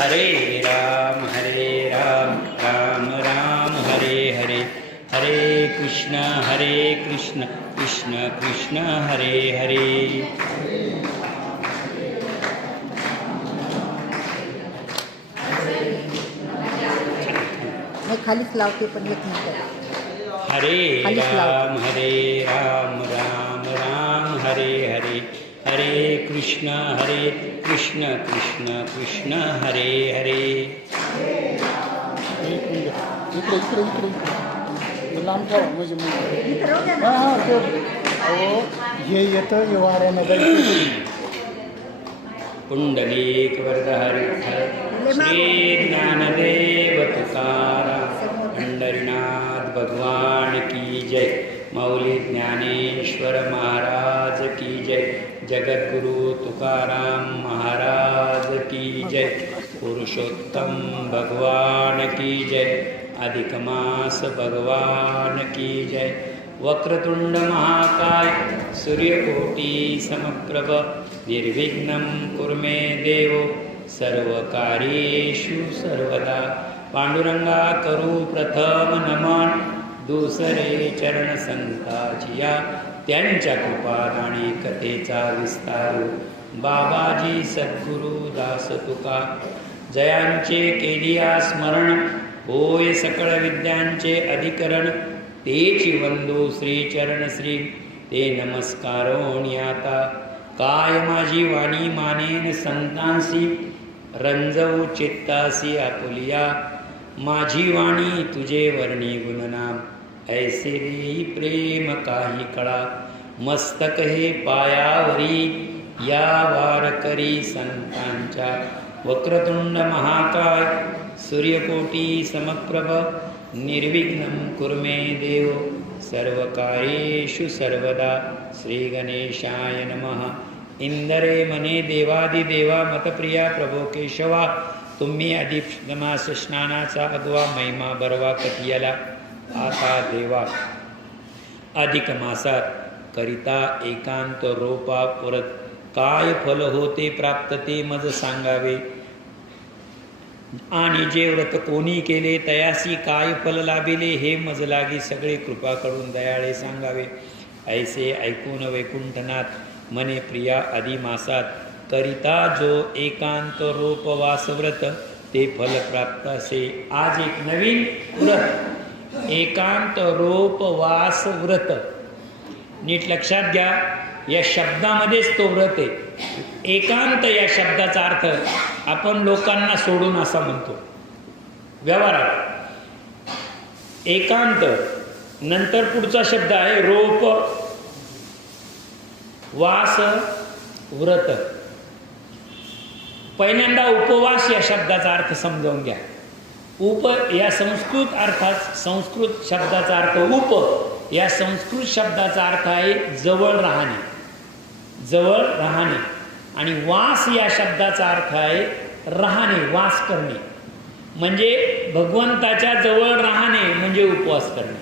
हरे राम राम राम हरे हरे, हरे कृष्ण कृष्ण कृष्ण हरे हरे. मी खालीच लावते पण एक मिनिट. हरे राम राम राम हरे हरे, हरे कृष्ण कृष्ण कृष्ण हरे हरे. इकडे लांब ठेवा म्हणजे हे येतं वाऱ्यानं जायचं. पुंडलीक वरदहर श्री ज्ञानदेव तुकाराम पंढरीनाथ भगवान की जय. मौली ज्ञानेश्वर महाराज की जय. जगद्गुरु तुकाराम महाराज की जय. पुरुषोत्तम भगवान की जय. अधिक मास भगवान की जय. वक्रतुंड महाकाय सूर्यकोटि समप्रभ निर्विघ्नं कुरु मे देव सर्वकार्येषु सर्वदा. पांडुरंगा करू प्रथम नमन, दुसरे चरण संताचिया त्यांच्या कृपादाणी कथेचा विस्तार. बाबाजी सद्गुरु दास तुका जयांचे केलिया स्मरण, होय सकळ विद्यांचे अधिकरण. तेची वंदू श्री चरण श्री ते नमस्कारोणी आता. काय माझी वाणी मानेन संतांसी, रंजवू चित्तासी आपुलिया. माझी वाणी तुझे वर्णी गुणनाम, ऐसे देई प्रेम काही कळा. मस्तक हे पायावरी या वारकरी संतांच्या. वक्रतुंड महाकाय सूर्यकोटि समप्रभ निर्विघ्नं कुरु मे देव सर्वकार्येषु सर्वदा. श्री गणेशाय नमः. इंदरे मने देवादिदेवा मतप्रिया प्रभो केशवा. तुम्ही अधिक मास स्नानाचा अगवा महिमा बरवा कथियाला. आता देवा अधिक मासात करिता एकांत रोपा परत. काय फल होते प्राप्त ते मज सांगावे. आणि जे व्रत कोणी केले तयासी काय फल लाभिले हे मज लागी सगळे कृपा करून दयाळे सांगावे. ऐसे ऐकून वैकुंठनाथ मने प्रिया आदि मासात करिता जो एकांत रोपवास व्रत ते फल प्राप्त असे. आज एक नवीन व्रत एकांत रोपवास व्रत. नीट लक्षात घ्या, या शब्दामध्येच तो व्रत आहे. एकांत या शब्दाचा अर्थ आपण लोकांना सोडून असा म्हणतो व्यवहारात. एकांत नंतर पुढचा शब्द आहे रोप वास व्रत. पहिल्यांदा उपवास या शब्दाचा अर्थ समजावून घ्या. उप या संस्कृत अर्थात संस्कृत शब्दाचा अर्थ उप या संस्कृत शब्दाचा अर्थ आहे जवळ राहणे, जवळ राहणे. आणि वास या शब्दाचा अर्थ आहे राहणे, वास करणे. म्हणजे भगवंताच्या जवळ राहणे म्हणजे उपवास करणे.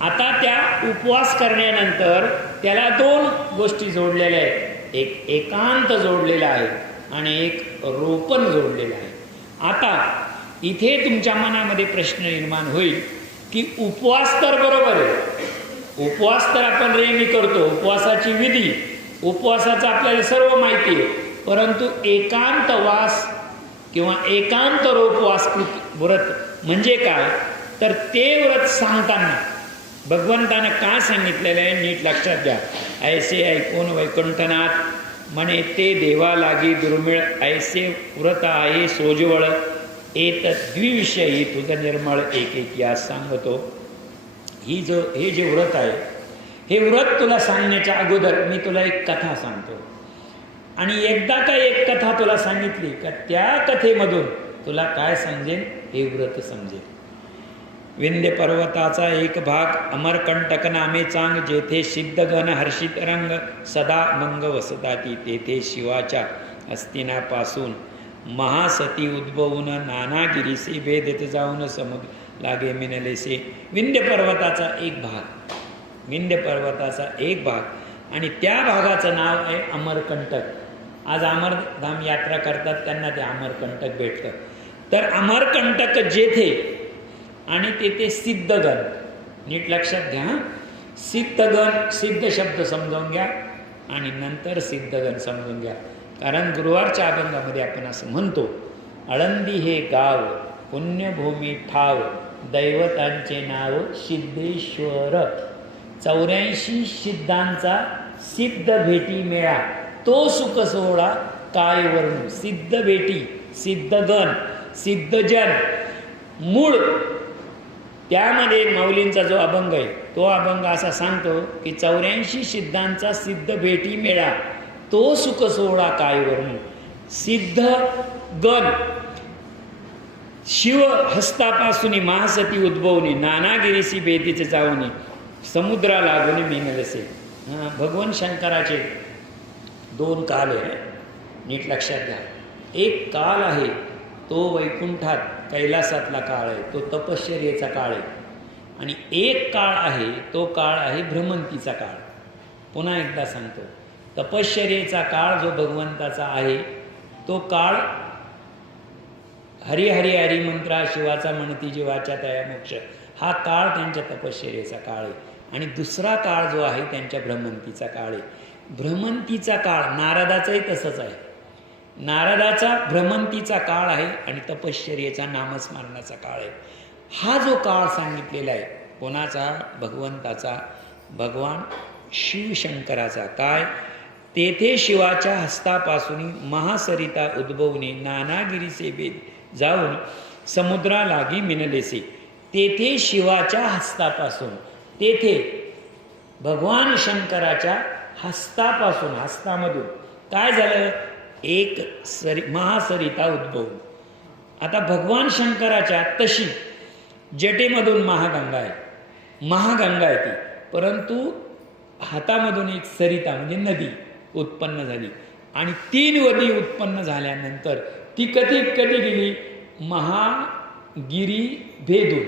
आता त्या उपवास करण्यानंतर त्याला दोन गोष्टी जोडलेल्या आहेत. एक एकांत जोडलेला आहे आणि एक रोपण जोडलेलं आहे. आता इथे तुमच्या मनामध्ये प्रश्न निर्माण होईल की उपवास तर बरोबर आहे, उपवास तर आपण नेहमी करतो, उपवासाची विधी, उपवासाचं आपल्याला सर्व माहिती आहे. परंतु एकांत वास किंवा एकांत रोपवास व्रत म्हणजे काय, तर ते व्रत सांगताना भगवंतानं काय सांगितलेलं आहे नीट लक्षात घ्या. ऐसे ऐकून वैकुंठनाथ म्हणे ते देवा लागी दुर्मिळ. ऐसे व्रत आहे सोजवळ, एत द्विविषयी तुझं निर्मळ एक एक या सांगतो. हे जे व्रत आहे हे व्रत तुला सांगण्याच्या अगोदर मी तुला एक कथा सांगतो. आणि एकदा का एक कथा तुला सांगितली का त्या कथेमधून तुला काय समजेल, हे व्रत समजेल. विंध्य पर्वताचा एक भाग अमरकंटक नामे चांग, जेथे सिद्धगण हर्षित रंग सदा मंग वसताती. तेथे शिवाच्या अस्तिनापासून महासती उद्भवून नाना गिरीसे भेदत जाऊन समुद्र लागे मिनलेसे. विंध्य पर्वताचा एक भाग, विंध्य पर्वताचा एक भाग, आणि त्या भागाचं नाव आहे अमरकंटक. आज अमरधाम यात्रा करतात त्यांना ते अमरकंटक भेटतं. तर अमरकंटक जेथे आणि तेथे सिद्धगण, नीट लक्षात घ्या हं. सिद्धगण, सिद्ध शब्द समजावून घ्या आणि नंतर सिद्धगण समजून घ्या. कारण गुरुवारच्या अभंगामध्ये आपण असं म्हणतो, आळंदी हे गाव पुण्यभूमी ठाव, दैवतांचे नाव सिद्धेश्वर. 84 सिद्धांचा सिद्ध भेटी मेळा, तो सुख सोहळा काय वर्णू. सिद्ध भेटी, सिद्धगण, सिद्धजन, मूळ. त्यामध्ये माऊलींचा जो अभंग आहे तो अभंग असा सांगतो की 84 सिद्धांचा सिद्ध भेटी मेळा, तो सुख सोहळा काय वर्णू. सिद्धगण शिव हस्तापासून महासती उद्भवणे, नानागिरीसी बेतीचे जावणे, समुद्रा लागून मिनलसे. भगवान शंकराचे 2 काल आहे, नीट लक्षात घ्या. एक काल आहे तो वैकुंठात कैलासातला काळ आहे, तो तपश्चर्येचा काळ आहे. आणि एक काळ आहे तो काळ आहे भ्रमंतीचा काळ. पुन्हा एकदा सांगतो, तपश्चर्येचा काळ जो भगवंताचा आहे तो काळ हरी हरी हरी मंत्रा शिवाचा म्हणती जीवाच्या तया मोक्ष, हा काळ त्यांच्या तपश्चर्येचा काळ आहे. आणि दुसरा काळ जो आहे त्यांच्या भ्रमंतीचा काळ आहे. भ्रमंतीचा काळ नारदाचाही तसंच आहे. नारदाचा भ्रमंतीचा काळ आहे आणि तपश्चर्येचा नामस्मरणाचा काळ आहे. हा जो काळ सांगितलेला आहे कोणाचा, भगवंताचा, भगवान शिवशंकराचा. काय, तेथे शिवाच्या हस्तापासून महासरिता उद्भवणे, नानागिरीचे बेद जाऊन समुद्रा लागी मिनलेसे. तेथे शिवाच्या हस्तापासून, तेथे भगवान शंकराच्या हस्तापासून, हस्तामधून काय झालं, एक महासरिता उद्भवून. आता भगवान शंकराच्या तशी जटेमधून महागंगा आहे, महागंगा आहे ती, परंतु हातामधून एक सरिता म्हणजे नदी उत्पन्न झाली. आणि 3 नदी उत्पन्न झाल्यानंतर ती कधी गेली, महागिरी भेदून.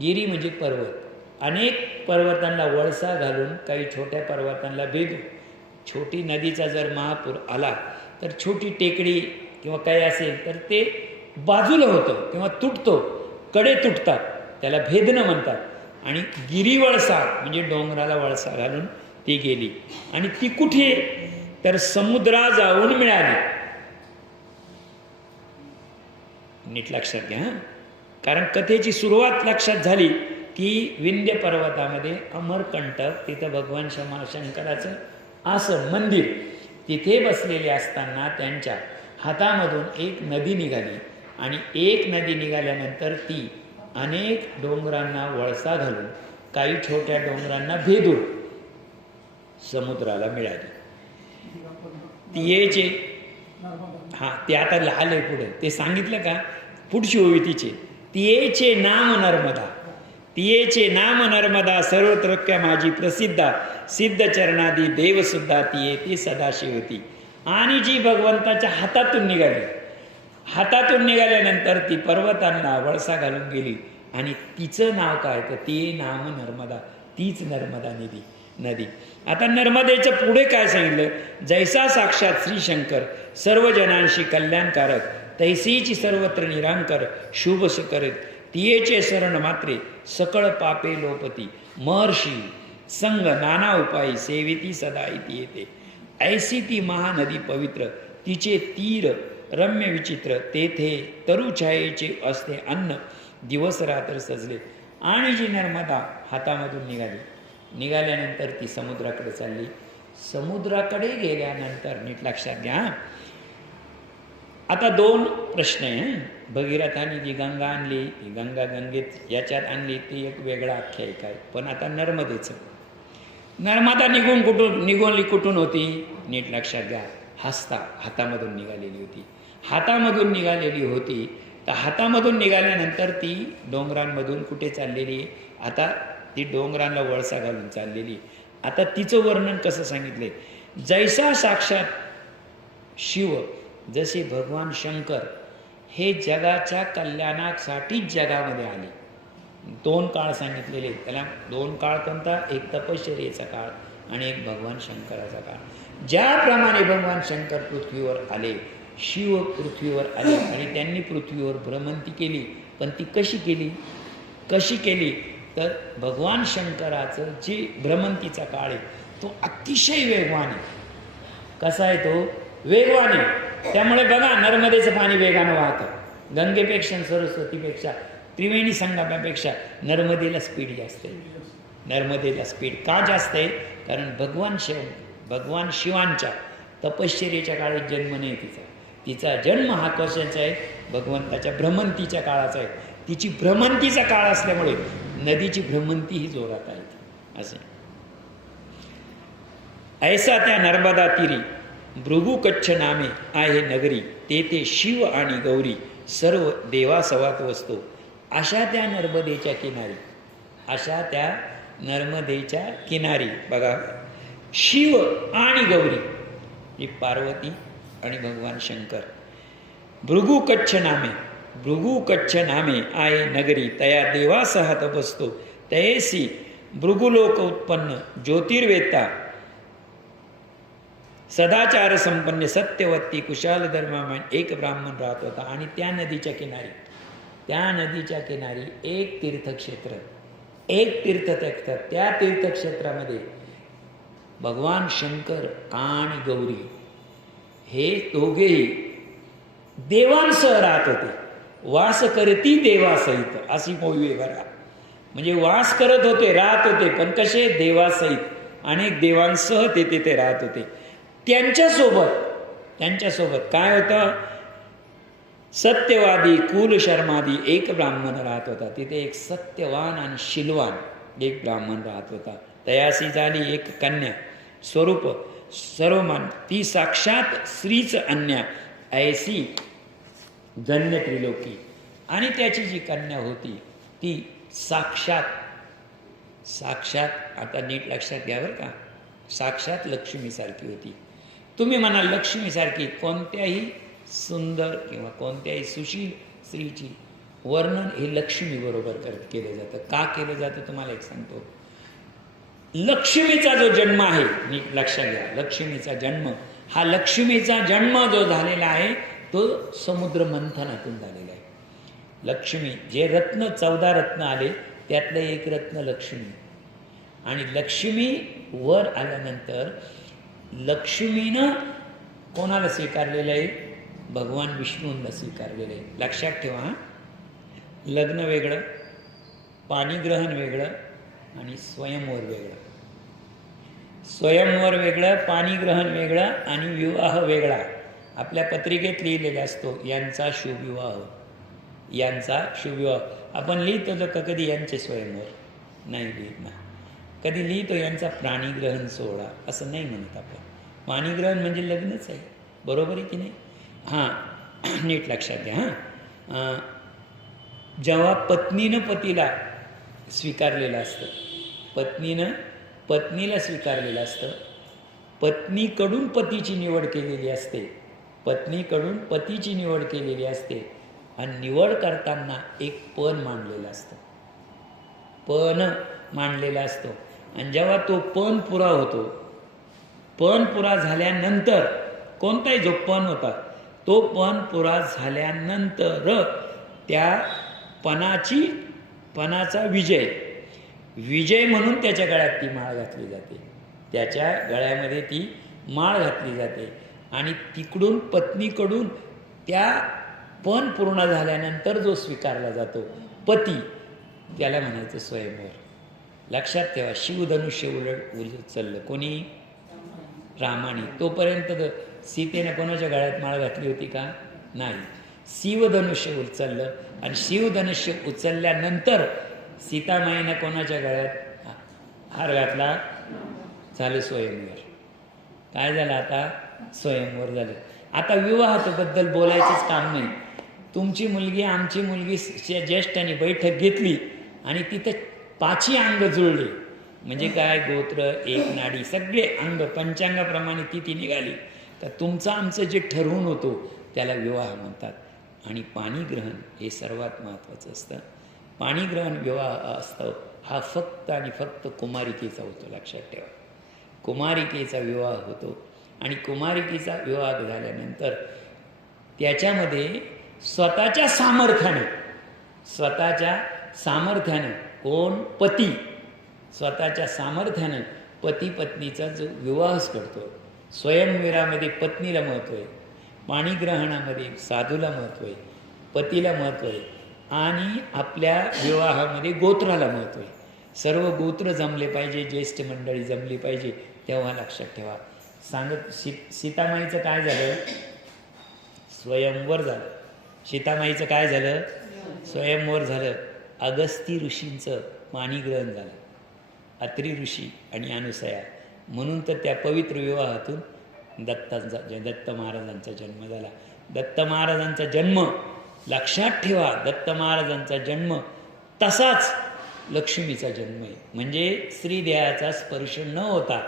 गिरी म्हणजे पर्वत, अनेक पर्वतांना वळसा घालून काही छोट्या पर्वतांना भेदून. छोटी नदीचा जर महापूर आला तर छोटी टेकडी किंवा काही असेल तर ते बाजूला होतं किंवा तुटतो, कडे तुटतात, त्याला भेदणं म्हणतात. आणि गिरी वळसा म्हणजे डोंगराला वळसा घालून ती गेली. आणि ती कुठे, तर समुद्रा जाऊन मिळाली. नीट लक्षात घ्या, कारण कथेची सुरुवात लक्षात झाली की विंध्य पर्वतामध्ये अमरकंटक, तिथं भगवान शंकराचं आसन मंदिर, तिथे बसलेले असताना त्यांच्या हातामधून एक नदी निघाली. आणि एक नदी निघाल्यानंतर ती अनेक डोंगरांना वळसा घालून काही छोट्या डोंगरांना भेदून समुद्राला मिळाली. तियेचे, हां ते आता आले पुढे, ते सांगितलं का, पुढची ओवी तिचे. तियेचे नाम नर्मदा, तियेचे नाम नर्मदा, सर्वत्र माझी प्रसिद्धा, सिद्ध चरणादी देवसुद्धा तिये ती सदाशिव होती. आणि जी भगवंताच्या हातातून निघाली, हातातून निघाल्यानंतर ती पर्वतांना वळसा घालून गेली. आणि तिचं नाव काय, तर ती नाम नर्मदा, तीच नर्मदा नदी. आता नर्मदेच्या पुढे काय सांगितलं, जैसा साक्षात श्री शंकर सर्व जनांशी कल्याणकारक, तैसीची सर्वत्र निरांकर शुभ करत, तियेचे शरण मात्रे सकळ पापे लोपती, महर्षी संग नाना उपायी सेविती सदा इति येते. ऐसी ती महानदी पवित्र, तिचे तीर रम्य विचित्र, तेथे तरुछायेचे असते अन्न, दिवस रात्र सजले. आणि जी नर्मदा हातामधून निघाल्यानंतर ती समुद्राकडे चालली. समुद्राकडे गेल्यानंतर नीट लक्षात घ्या, आता 2 प्रश्न आहे. भगीरथाने जी गंगा आणली, ती गंगा गंगेत याच्यात आणली, ती एक वेगळा आख्यायिका आहे. पण आता नर्मदेचं, नर्मदा निघून कुठून होती, नीट लक्षात घ्या, हातामधून निघालेली होती. हातामधून निघालेली होती तर हातामधून निघाल्यानंतर ती डोंगरांमधून कुठे चाललेली, आता ती डोंगरांना वळसा घालून चाललेली. आता तिचं वर्णन कसं सांगितले, जैसा साक्षात शिव, जसे भगवान शंकर हे जगाच्या कल्याणासाठीच जगामध्ये आले. 2 काळ सांगितलेले, त्याला 2 काळ कोणता, एक तपश्चर्येचा काळ आणि एक भगवान शंकराचा काळ. ज्याप्रमाणे भगवान शंकर पृथ्वीवर आले, शिव पृथ्वीवर आले आणि त्यांनी पृथ्वीवर भ्रमंती केली. पण ती कशी केली तर भगवान शंकराचं जे भ्रमंतीचा काळ आहे तो अतिशय वेगवान आहे. कसा आहे तो? वेगवान आहे. त्यामुळे बघा, नर्मदेचं पाणी वेगानं वाहतं. गंगेपेक्षा, सरस्वतीपेक्षा, त्रिवेणी संगमापेक्षा नर्मदेला स्पीड जास्त आहे. नर्मदेला स्पीड का जास्त आहे? कारण भगवान शिवांच्या तपश्चर्येच्या काळात जन्म नाही तिचा जन्म हा कशाचा आहे? भगवंताच्या भ्रमंतीच्या काळाचा आहे. तिची भ्रमंतीचा काळ असल्यामुळे नदीची भ्रमंती ही जोरात आहे. असे ऐसा त्या नर्मदा तीरी भृगु कच्छ नामे आहे नगरी, तेथे शिव आणि गौरी सर्व देवासवात वसतो. अशा त्या नर्मदेच्या किनारी बघा, शिव आणि गौरी ही पार्वती आणि भगवान शंकर. भृगु कच्छ नामे आहे नगरी, तया देवासह तपसतो. तयेसी भृगुलोक उत्पन्न ज्योतिर्वेता, सदाचार संपन्न सत्यवती कुशाल धर्मामान एक ब्राह्मण राहत होता. आणि त्या नदीच्या किनारी एक तीर्थक्षेत्र, त्या तीर्थक्षेत्रामध्ये भगवान शंकर आणि गौरी हे दोघेही देवांसह राहत होते. वास करती देवासहित अशी मोही बघा. म्हणजे वास करत होते, राहत होते, पण कसे? देवासहित. अनेक देवांसह ते तिथे राहत होते. त्यांच्यासोबत काय होतं? सत्यवादी कुल शर्मादी एक ब्राह्मण राहत होता. तिथे एक सत्यवान आणि शीलवान एक ब्राह्मण राहत होता. तयासी झाली एक कन्या, स्वरूप सर्वमान, ती साक्षात श्रीच अन्या, ऐसी धन्य त्रिलोकी. आणि त्याची जी कन्या होती ती साक्षात, आता नीट लक्षात घ्या बरं का, साक्षात लक्ष्मीसारखी होती. तुम्ही म्हणाल लक्ष्मीसारखी, कोणत्याही सुंदर किंवा कोणत्याही सुशील स्त्रीची वर्णन हे लक्ष्मी बरोबर केलं जातं. का केलं जातं तुम्हाला एक सांगतो. लक्ष्मीचा जो जन्म आहे, नीट लक्षात घ्या, लक्ष्मीचा जन्म जो झालेला आहे तो समुद्र मंथनातून झालेला आहे. लक्ष्मी जे रत्न 14 रत्न आले त्यातलं एक रत्न लक्ष्मी. आणि लक्ष्मी वर आल्यानंतर लक्ष्मीनं कोणाला स्वीकारलेलं आहे? भगवान विष्णूंना स्वीकारलेलं आहे. लक्षात ठेवा, लग्न वेगळं, पाणीग्रहण वेगळं आणि स्वयंवर वेगळं. स्वयंवर वेगळं, पाणीग्रहण वेगळं आणि विवाह वेगळा. आपल्या पत्रिकेत लिहिलेला असतो यांचा शुभविवाह. आपण लिहितो तर कधी यांचे स्वयंवर नाही लिहित ना. कधी लिहितो यांचा प्राणीग्रहण सोहळा, असं नाही म्हणत आपण. पाणीग्रहण म्हणजे लग्नच आहे, बरोबर आहे की नाही? हां, नीट लक्षात घ्या. हां, जेव्हा पत्नीनं पतीला स्वीकारलेलं असतं, पत्नीला स्वीकारलेलं असतं, पत्नीकडून पतीची निवड केलेली असते, आणि निवड करताना एक पण मांडलेला असतो. आणि जेव्हा तो पण पुरा होतो, पण पुरा झाल्यानंतर, कोणताही जो पण होता तो पण पुरा झाल्यानंतर त्या पणाचा विजय म्हणून त्याच्या गळ्यात ती माळ घातली जाते. त्याच्या गळ्यामध्ये ती माळ घातली जाते. आणि तिकडून पत्नीकडून त्या पण पूर्ण झाल्यानंतर जो स्वीकारला जातो पती, त्याला म्हणायचं स्वयंवर. लक्षात ठेवा, शिवधनुष्य उचललं कोणी? रामाने. तोपर्यंत सीतेने कोणाच्या गळ्यात माळ घातली होती का? नाही. शिवधनुष्य उचललं, आणि शिवधनुष्य उचलल्यानंतर सीतामाईनं कोणाच्या गळ्यात हार घातला? झालं स्वयंवर. काय झालं आता? स्वयंवर झालं. आता विवाहाबद्दल बोलायचंच काम नाही. तुमची मुलगी आमची मुलगी ज्येष्ठांनी बैठक घेतली आणि तिथं 5 अंग जुळले, म्हणजे काय? गोत्र, एक नाडी, सगळे अंग पंचांगाप्रमाणे ती निघाली, तर तुमचं आमचं जे ठरवून होतो त्याला विवाह म्हणतात. आणि पाणीग्रहण हे सर्वात महत्त्वाचं असतं. पाणीग्रहण विवाह असतो हा फक्त आणि फक्त कुमारिकेचा होतो. लक्षात ठेवा, कुमारिकेचा विवाह होतो. आणि कुमारिकेचा विवाह झाल्यानंतर त्याच्यामध्ये स्वतःच्या सामर्थ्यानं कोण पती स्वतःच्या सामर्थ्यानं पती पत्नीचा जो विवाहच करतो. स्वयंवरामध्ये पत्नीला महत्त्व आहे, पाणीग्रहणामध्ये साधूला महत्त्व आहे, पतीला महत्त्व आहे आणि आपल्या विवाहामध्ये गोत्राला महत्त्व आहे. सर्व गोत्र जमले पाहिजे, ज्येष्ठ मंडळी जमली पाहिजे. तेव्हा लक्षात ठेवा. सीतामाईचं काय झालं? स्वयंवर झालं. सीतामाईचं काय झालं? स्वयंवर झालं. अगस्ती ऋषींचं पाणीग्रहण झालं, अत्री ऋषी आणि अनुसया. म्हणून तर त्या पवित्र विवाहातून दत्त महाराजांचा जन्म झाला. दत्त महाराजांचा जन्म लक्षात ठेवा. दत्त महाराजांचा जन्म तसाच लक्ष्मीचा जन्म आहे. म्हणजे श्रीदेहाचा स्पर्श न होता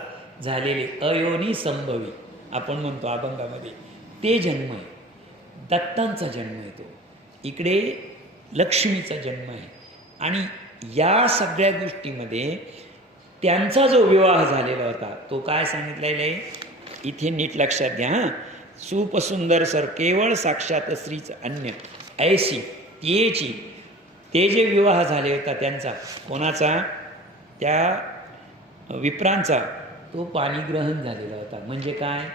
झालेले अयोनी संभवी आपण म्हणतो अभंगामध्ये, ते जन्म आहे. दत्तांचा जन्म आहे तो. इकडे लक्ष्मीचा जन्म आहे. आणि या सगळ्या गोष्टीमध्ये त्यांचा जो विवाह झालेला होता तो काय सांगितलेला आहे इथे नीट लक्षात घ्या. सुपसुंदर सर केवळ साक्षात श्रीच अन्य ऐशी तियेची. ते जे विवाह झाले होता त्यांचा, कोणाचा? त्या विप्रांचा. तो पाणीग्रहण झालेला होता. म्हणजे काय?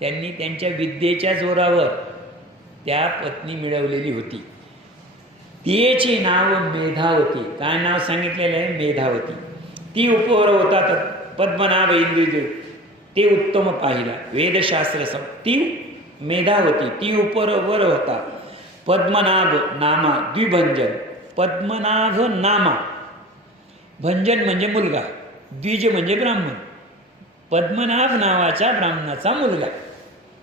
त्यांनी त्यांच्या विद्येच्या जोरावर त्या पत्नी मिळवलेली होती. तियेची नाव मेधावती. काय नाव सांगितलेलं आहे? मेधावती. ती उपवर होता तर पद्मनाभ इंद्रदेव, ते उत्तम पाहिला वेदशास्त्र ती मेधावती. ती उपवर होता पद्मनाभ नामा द्विभंजन. पद्मनाभ नामा, भंजन म्हणजे मुलगा, द्विज म्हणजे ब्राह्मण. पद्मनाभ नावाच्या ब्राह्मणाचा मुलगा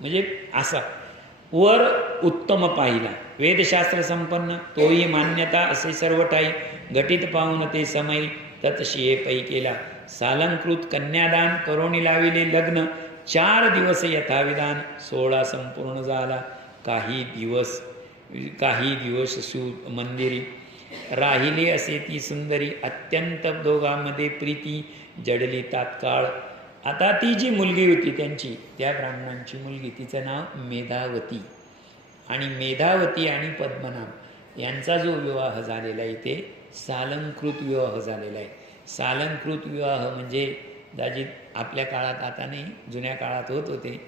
म्हणजे असा. वर उत्तम पाहिला वेदशास्त्र संपन्न, तोही मान्यता असे सर्व ठाई. घटित पाहून ते समय ततशिये पै केला. सालंकृत कन्यादान करोणी लाविले लग्न. 4 दिवस यथाविधान 16 संपूर्ण झाला. काही दिवस मंदिरी राहिले असे ती सुंदरी. अत्यंत दोघांमध्ये प्रीती जडली तात्काळ. आता ती जी मुलगी होती त्यांची, त्या ब्राह्मणांची मुलगी, तिचं नाव मेधावती. आणि मेधावती आणि पद्मनाभ यांचा जो विवाह झालेला आहे ते सालंकृत विवाह झालेला आहे. सालंकृत विवाह म्हणजे दाजी आपल्या काळात आता नाही, जुन्या काळात होत होते.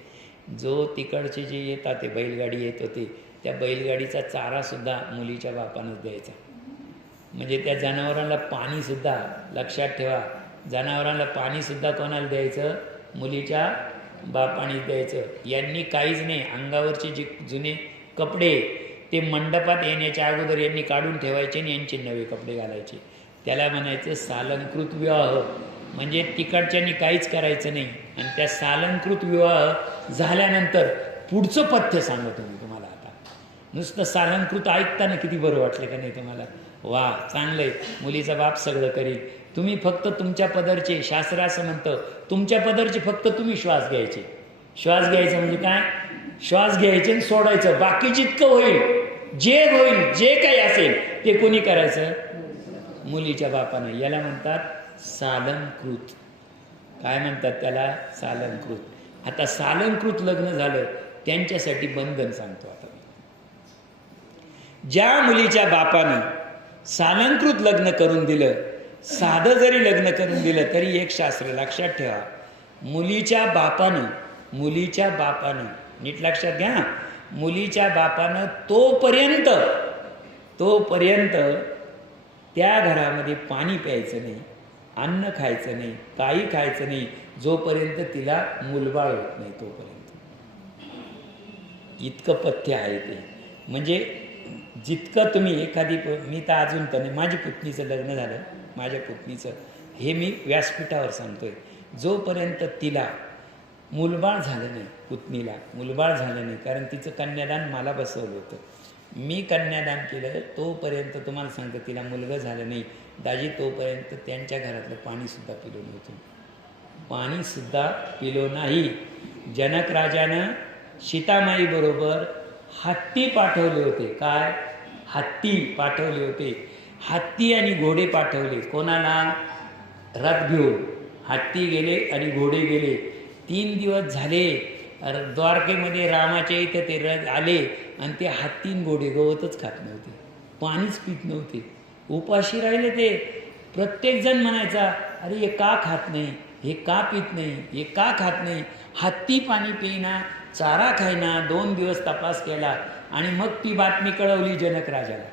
जो तिकडचे जे येतात ते बैलगाडी येत होते, त्या बैलगाडीचा चारासुद्धा मुलीच्या बापानंच द्यायचा. म्हणजे त्या जनावरांना पाणीसुद्धा, लक्षात ठेवा, जनावरांना पाणीसुद्धा कोणाला द्यायचं? मुलीच्या बापाने द्यायचं. यांनी काहीच नाही, अंगावरचे जे जुने कपडे ते मंडपात येण्याच्या अगोदर यांनी काढून ठेवायचे आणि यांचे नवे कपडे घालायचे. त्याला म्हणायचं सालंकृत विवाह. म्हणजे तिकडच्यांनी काहीच करायचं नाही. आणि त्या सालंकृत विवाह झाल्यानंतर पुढचं पथ्य सांगतो मी तुम्हाला. आता नुसतं सालंकृत ऐकताना किती बरं वाटलं का नाही तुम्हाला? वा, चांगलं आहे, मुलीचा बाप सगळं करील, तुम्ही फक्त तुमच्या पदरचे, शास्त्र असं म्हणतं तुमच्या पदरचे फक्त तुम्ही श्वास घ्यायचे. श्वास घ्यायचं म्हणजे काय? श्वास घ्यायचे आणि सोडायचं. बाकी जितकं होईल, जे काही असेल ते कोणी करायचं? मुलीच्या बापानं. याला म्हणतात सालंकृत. काय म्हणतात त्याला? सालंकृत. आता सालंकृत लग्न झालं त्यांच्यासाठी बंधन सांगतो आता. ज्या मुलीच्या बापानं सालंकृत लग्न करून दिलं, साधं जरी लग्न करून दिलं तरी एक शास्त्र लक्षात ठेवा. मुलीच्या बापानं नीट लक्षात घ्या, मुलीच्या बापानं तोपर्यंत त्या घरामध्ये पाणी प्यायचं नाही, अन्न खायचं नाही, काही खायचं नाही, जोपर्यंत तिला मुलबाळ होत नाही तोपर्यंत. इतकं पथ्य आहे ते. म्हणजे जितकं तुम्ही मी तर अजून तर नाही, माझी पुतणीचं लग्न झालं, माझ्या पुतणीचं हे मी व्यासपीठावर सांगतोय. जोपर्यंत तिला मुलबाळ झालं नाही, पुतणीला मुलबाळ झालं नाही, कारण तिचं कन्यादान मला बसवलं होतं, मी कन्यादान केलं, तोपर्यंत तुम्हाला सांगतो तिला मुलगं झालं नाही दाजी, तोपर्यंत त्यांच्या घरातलं पाणीसुद्धा पिलो नव्हतं. पाणीसुद्धा पिलो नाही. जनक राजानं सीतामाईबरोबर हत्ती पाठवले होते. काय? हत्ती पाठवले होते. हत्ती आणि घोडे पाठवले. कोणाला? रथ घेऊन हत्ती गेले आणि घोडे गेले. 3 दिवस झाले द्वारकेमध्ये रामाच्या इथं ते आले आणि ते हत्तीन घोडे गवतच खात नव्हते, पाणीच पित नव्हते, उपाशी राहिले ते. प्रत्येकजण म्हणायचा, अरे हे का खात नाही, हे का पित नाही, हे का खात नाही. हत्ती पाणी पिईना, चारा खाईना. 2 दिवस तपास केला आणि मग ती बातमी कळवली जनक राजाला.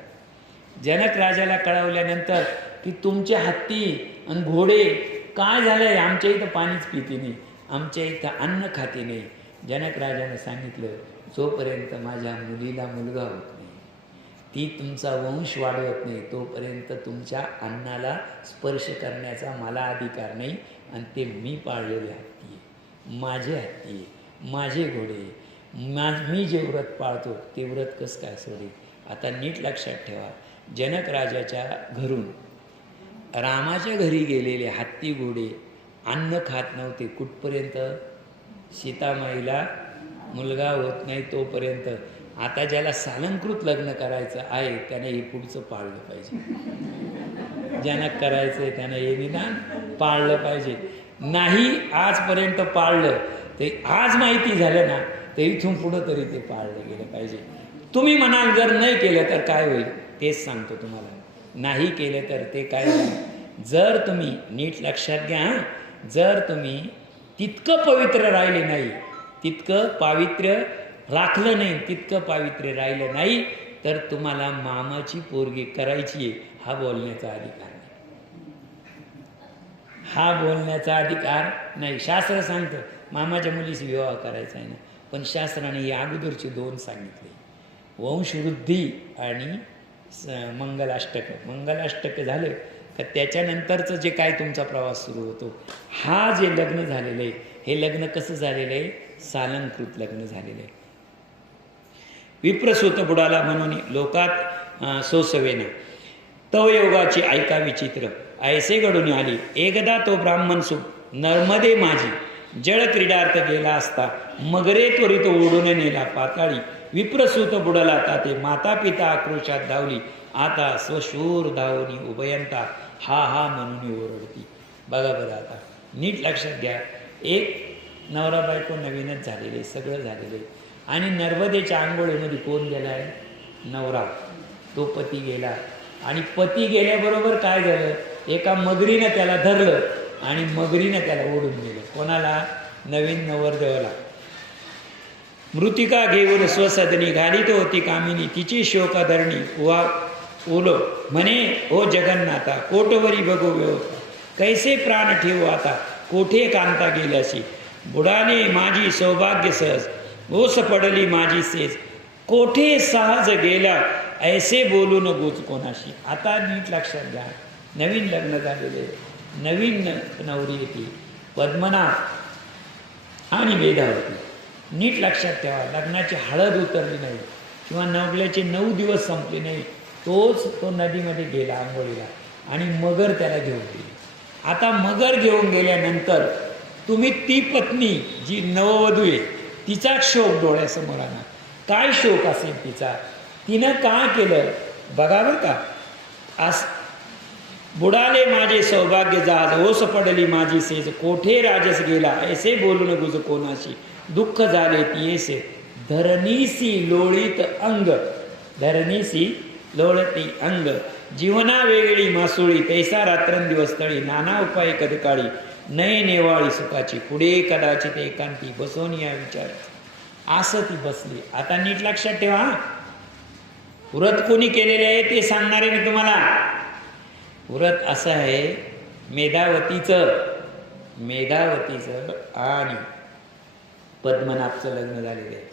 जनक राजाला कळवल्यानंतर की तुमचे हत्ती आणि घोडे काय झालंय, आमच्या इथं पाणीच पिते नाही, आमच्या इथं अन्न खाते नाही. जनक राजाने सांगितलं, जोपर्यंत माझ्या मुलीला मुलगा होत नाही, ती तुमचा वंश वाढवत नाही, तोपर्यंत तुमच्या अन्नाला स्पर्श करण्याचा मला अधिकार नाही. आणि ते मी पाळलेले हत्ती आहे, माझे हत्ती आहे, माझे घोडे, मी जे व्रत पाळतो ते व्रत कसं काय सोडेल. आता नीट लक्षात ठेवा, जनक राजाच्या घरून रामाच्या घरी गेलेले हत्ती घोडे अन्न खात नव्हते कुठपर्यंत, सीतामाईला मुलगा होत नाही तोपर्यंत. आता ज्याला सालंकृत लग्न करायचं आहे त्याने हे पुढचं पाळलं पाहिजे. जनक करायचं आहे त्याने हे निदान पाळलं पाहिजे. नाही आजपर्यंत पाळलं ते आज माहिती झालं ना, तर इथून पुढं तरी ते पाळलं गेलं पाहिजे. तुम्ही म्हणाल जर नाही केलं तर काय होईल, तेच सांगतो तुम्हाला. नाही केलं तर ते काय होईल, जर तुम्ही नीट लक्षात घ्या, जर तुम्ही तितकं पवित्र राहिले नाही, तितकं पावित्र्य राखलं नाही, तितकं पावित्र्य राहिलं नाही, तर तुम्हाला मामाची पोरगी करायची आहे हा बोलण्याचा अधिकार नाही. हा बोलण्याचा अधिकार नाही. शास्त्र सांगतं मामाच्या मुलीशी विवाह करायचा आहे ना, पण शास्त्राने हे अगोदरचे 2 सांगितले, वंशवृद्धी आणि मंगलाष्टक. मंगलाष्टक झालं का त्याच्यानंतरचं जे काय तुमचा प्रवास सुरू होतो. हा जे लग्न झालेलं आहे हे लग्न कसं झालेलं आहे, सालंकृत लग्न झालेलं आहे. विप्रसूत बुडाला म्हणून लोकात सोसवेना, तव योगाची ऐका विचित्र, ऐसे घडून आली एकदा तो ब्राह्मण सुख, नर्मदे माझी जळ क्रीडार्थ गेला असता, मगरे त्वरित ओढून नेला पाताळी. विप्रसूत बुडाला ताते, माता पिता आक्रोशात धावली, आता स्वशूर धावनी उभयंता, हा हा म्हणून ओरडती. बघा बरं, आता नीट लक्षात घ्या, एक नवरा बायको नवीनच झालेले, सगळं झालेलं आहे, आणि नर्मदेच्या आंघोळीमध्ये कोण गेला आहे, नवरा, तो पती गेला. आणि पती गेल्याबरोबर काय झालं, एका मगरीनं त्याला धरलं आणि मगरीनं त्याला ओढून गेलं. कोणाला, नवीन नवरदेवाला. मृतिका घेऊन स्वसदनी घालीत होती कामिनी, तिची शोकाधरणी ओलो म्हणे, ओ जगन्नाथा कोटवरी बघू व्यवस्था, कैसे प्राण ठेवू आता, कोठे कांता गेल्याशी, बुडाले माझी सौभाग्य सहज, ओस पडली माझी सेज, कोठे सहज गेला, ऐसे बोलून गोच कोणाशी. आता नीट लक्षात घ्या, नवीन लग्न झालेले, नवीन नवरी येते, पद्मनाभ आणि वेदावती. नीट लक्षात ठेवा, लग्नाची हळद उतरली नाही किंवा नवल्याचे 9 दिवस संपले नाही, तो नदीमध्ये गेला आंघोळीला आणि मगर त्याला घेऊन गेली. आता मगर घेऊन गेल्यानंतर तुम्ही ती पत्नी जी नववधू आहे तिचा शोक डोळ्यासमोर आणा. काय शोक असेल तिचा, तिनं काय केलं बघा बरं का. बुडाले माझे सौभाग्य जहाज, ओस पडली माझी सेज, कोठे राजस गेला, ऐसे बोलून गुज कोणाशी, दुःख झाले तियेसे, धरणीसी लोळीत अंग, धरणीसी लोळती अंग, जीवना वेगळी मासुळी, तैसा रात्रंदिवस तळी, नाना उपाय कधकाळी, नये नेवाळी सुखाची, पुढे कदाचित एकांती बसवून या विचार. असं ती बसली. आता नीट लक्षात ठेवा, व्रत कोणी केलेले आहे ते सांगणारे मी तुम्हाला. व्रत असं आहे, मेधावतीचं आणि पद्मनाभचं लग्न झालेलं आहे.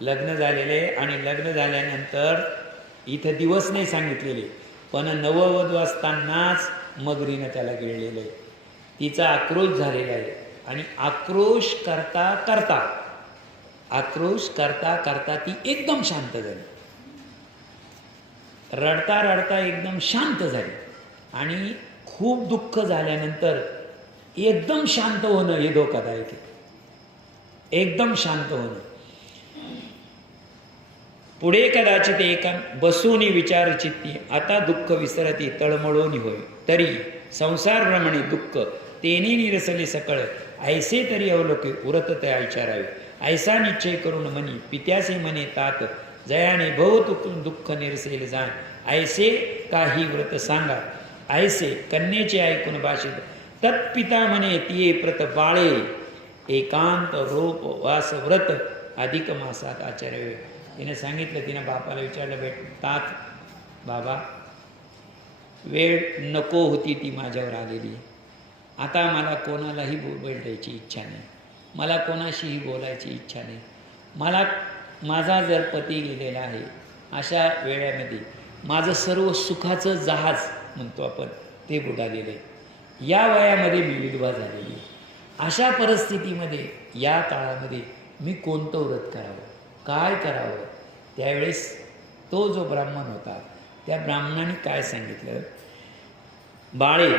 लग्न झालेले आणि लग्न झाल्यानंतर इथं दिवस नाही सांगितलेले, पण नववधू असतानाच मगरीनं त्याला गिळलेलं आहे. तिचा आक्रोश झालेला आहे आणि आक्रोश करता करता ती एकदम शांत झाली. रडता रडता एकदम शांत झाली आणि खूप दुःख झाल्यानंतर एकदम शांत होणं हे धोकादायक आहे. एकदम शांत होणं. पुढे कदाचित एका बसून विचार चित्ती, आता दुःख विसरती तळमळून होय, तरी संसार भ्रमणे दुःख तेने निरसले सकळ, ऐसे तरी अवलोके उरत त्या विचारावे. ऐसा निश्चय करून मनी पित्यासे मने तात जयाने भव दुःख निरसेल जाण. ऐसे काही व्रत सांगा ऐसे कन्येचे ऐकून भाषित तत्पिता म्हणे तिये प्रत बाळे एकांत रोप वास व्रत अधिक मासात आचार्य. तिने सांगितलं, तिने बापाला विचारलं, तात बाबा वेळ नको होती ती माझ्यावर आलेली. आता मला कोणालाही भेटायची इच्छा नाही, मला कोणाशीही बोलायची इच्छा नाही. मला माझा जर पती गेलेला आहे अशा वेळामध्ये माझं सर्व सुखाचं जहाज म्हणतो आपण ते बुडालेलं आहे. या वयामध्ये मी विधवा झालेली आहे. अशा परिस्थितीमध्ये या काळामध्ये मी कोणतं व्रत करावं, काय करावं? त्यावेळेस तो जो ब्राह्मण होता त्या ब्राह्मणाने काय सांगितलं, बाळे